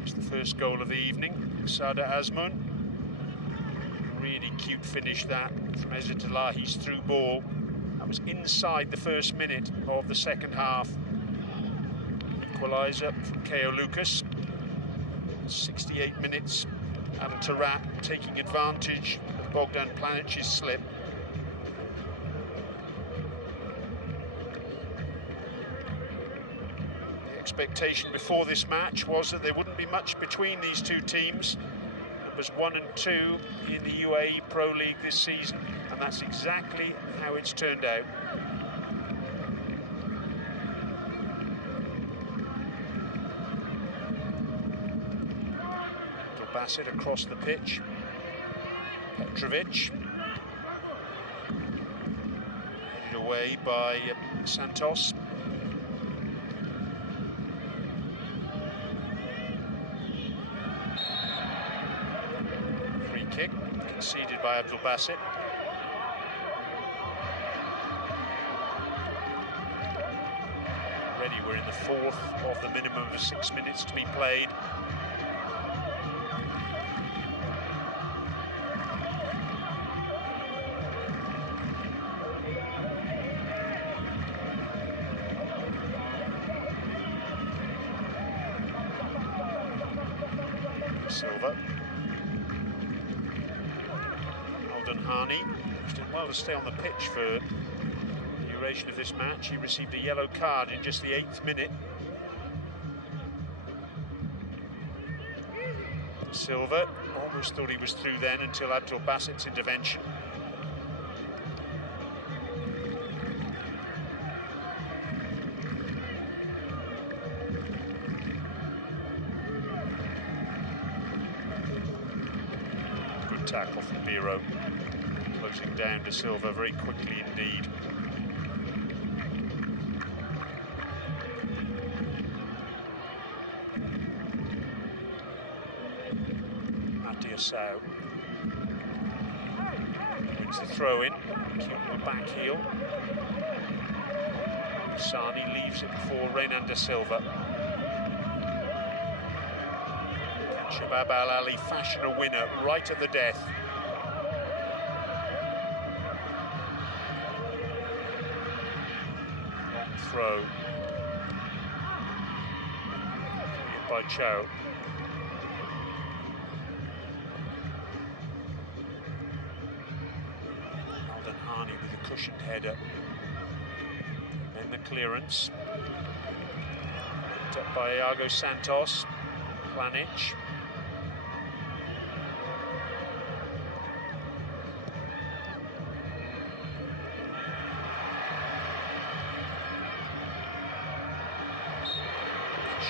It's the first goal of the evening. Sada Azmoun. Really cute finish that from Ezzat Elahi's through ball. Was inside the first minute of the second half. Equaliser from Ko Lucas. 68 minutes. Adel Tarat taking advantage of Bogdan Planic's slip. The expectation before this match was that there wouldn't be much between these two teams. Numbers 1 and 2 in the UAE Pro League this season, and that's exactly how it's turned out. Bassett across the pitch. Petrovic. Headed away by Santos. Free kick conceded by Abdul Bassett. Already we're in the 4th of the minimum of 6 minutes to be played. Silva. Hani did well to stay on the pitch for the duration of this match. He received a yellow card in just the 8th minute. Silva almost thought he was through then until Abdul Bassett's intervention. Good tackle from Biro. Closing down to Silva very quickly indeed. Matiasau wins the throw in, cute back heel. Sani leaves it for Renan da Silva. Shabab Al Ahli fashion a winner right at the death. Throw by Chow. Hani with a cushioned header. Then the clearance. Picked up by Iago Santos. Planic.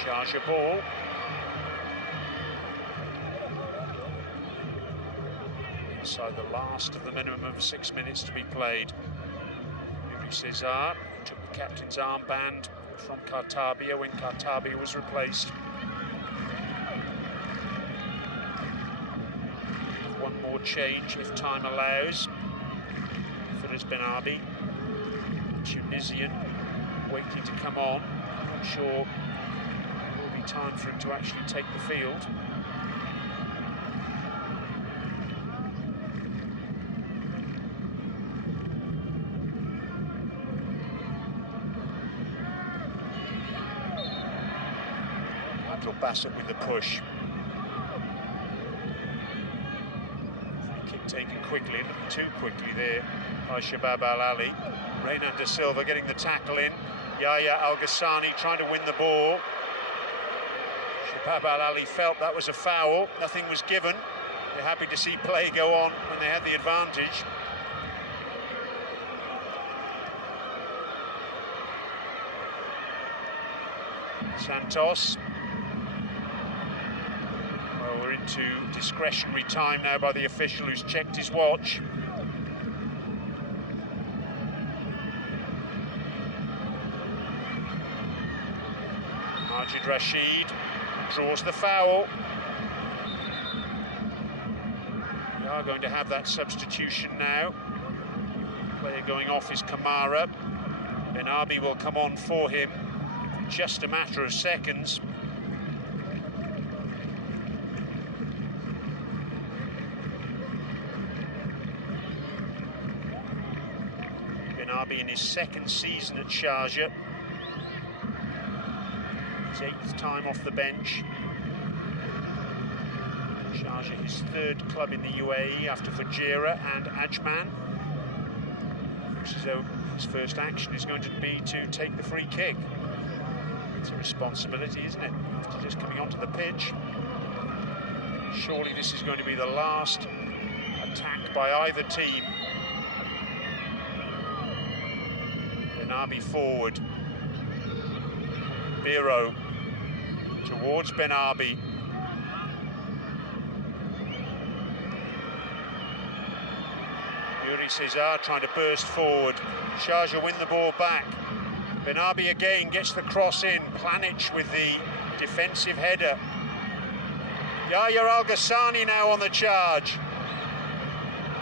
Sharjah ball. Inside the last of the minimum of 6 minutes to be played. Yuri Cesar took the captain's armband from Cartabia when Cartabia was replaced. One more change if time allows. Firas Benabi, Tunisian, waiting to come on. I'm sure time for him to actually take the field. Abdul Bassett with the push. Free kick taken quickly, too quickly there by Shabab Al Ahli. Renan da Silva getting the tackle in. Yahya Al Ghassani trying to win the ball. Shabab Al Ahli felt that was a foul. Nothing was given. They're happy to see play go on when they had the advantage. Santos. Well, we're into discretionary time now by the official who's checked his watch. Majid Rashid draws the foul. We are going to have that substitution now. Player going off is Kamara. Benabi will come on for him in just a matter of seconds. Benabi in his 2nd season at Sharjah. His 8th time off the bench. Sharjah, his 3rd club in the UAE after Fujairah and Ajman. Looks as though his first action is going to be to take the free kick. It's a responsibility, isn't it? After just coming onto the pitch. Surely this is going to be the last attack by either team. Benabi forward. Biro towards Benabi. Yuri Cesar trying to burst forward. Sharjah win the ball back. Benabi again gets the cross in. Planic with the defensive header. Yahya Al Ghassani now on the charge.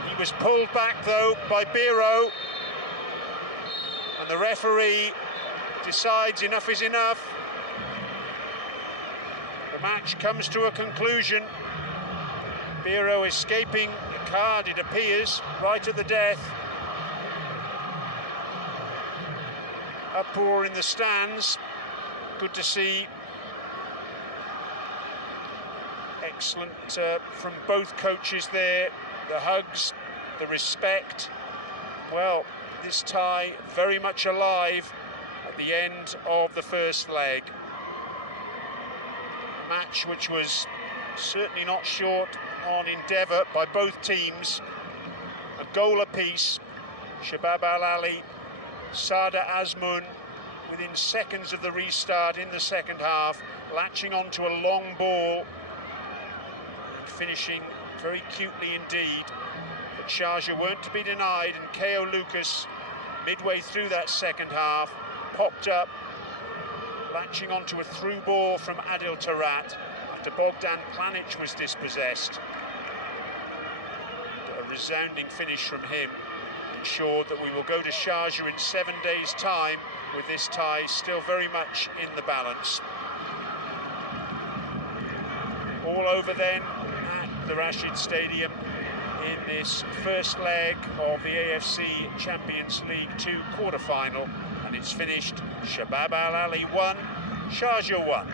He was pulled back though by Biro. And the referee decides enough is enough. The match comes to a conclusion. Biro escaping a card, it appears, right at the death. Uproar in the stands. Good to see excellent from both coaches there. The hugs, the respect. Well, this tie very much alive at the end of the first leg. A match which was certainly not short on endeavour by both teams. A goal apiece. Shabab Al Ahli, Sada Azmoun, within seconds of the restart in the second half, latching onto a long ball and finishing very cutely indeed. But Sharjah weren't to be denied, and Ko Lucas, midway through that second half, popped up, latching onto a through ball from Adil Tarat after Bogdan Planic was dispossessed. A resounding finish from him ensured that we will go to Sharjah in 7 days' time with this tie still very much in the balance. All over then at the Rashid Stadium in this first leg of the AFC Champions League Two quarter-final, and it's finished Shabab Al Ahli 1, Sharjah 1.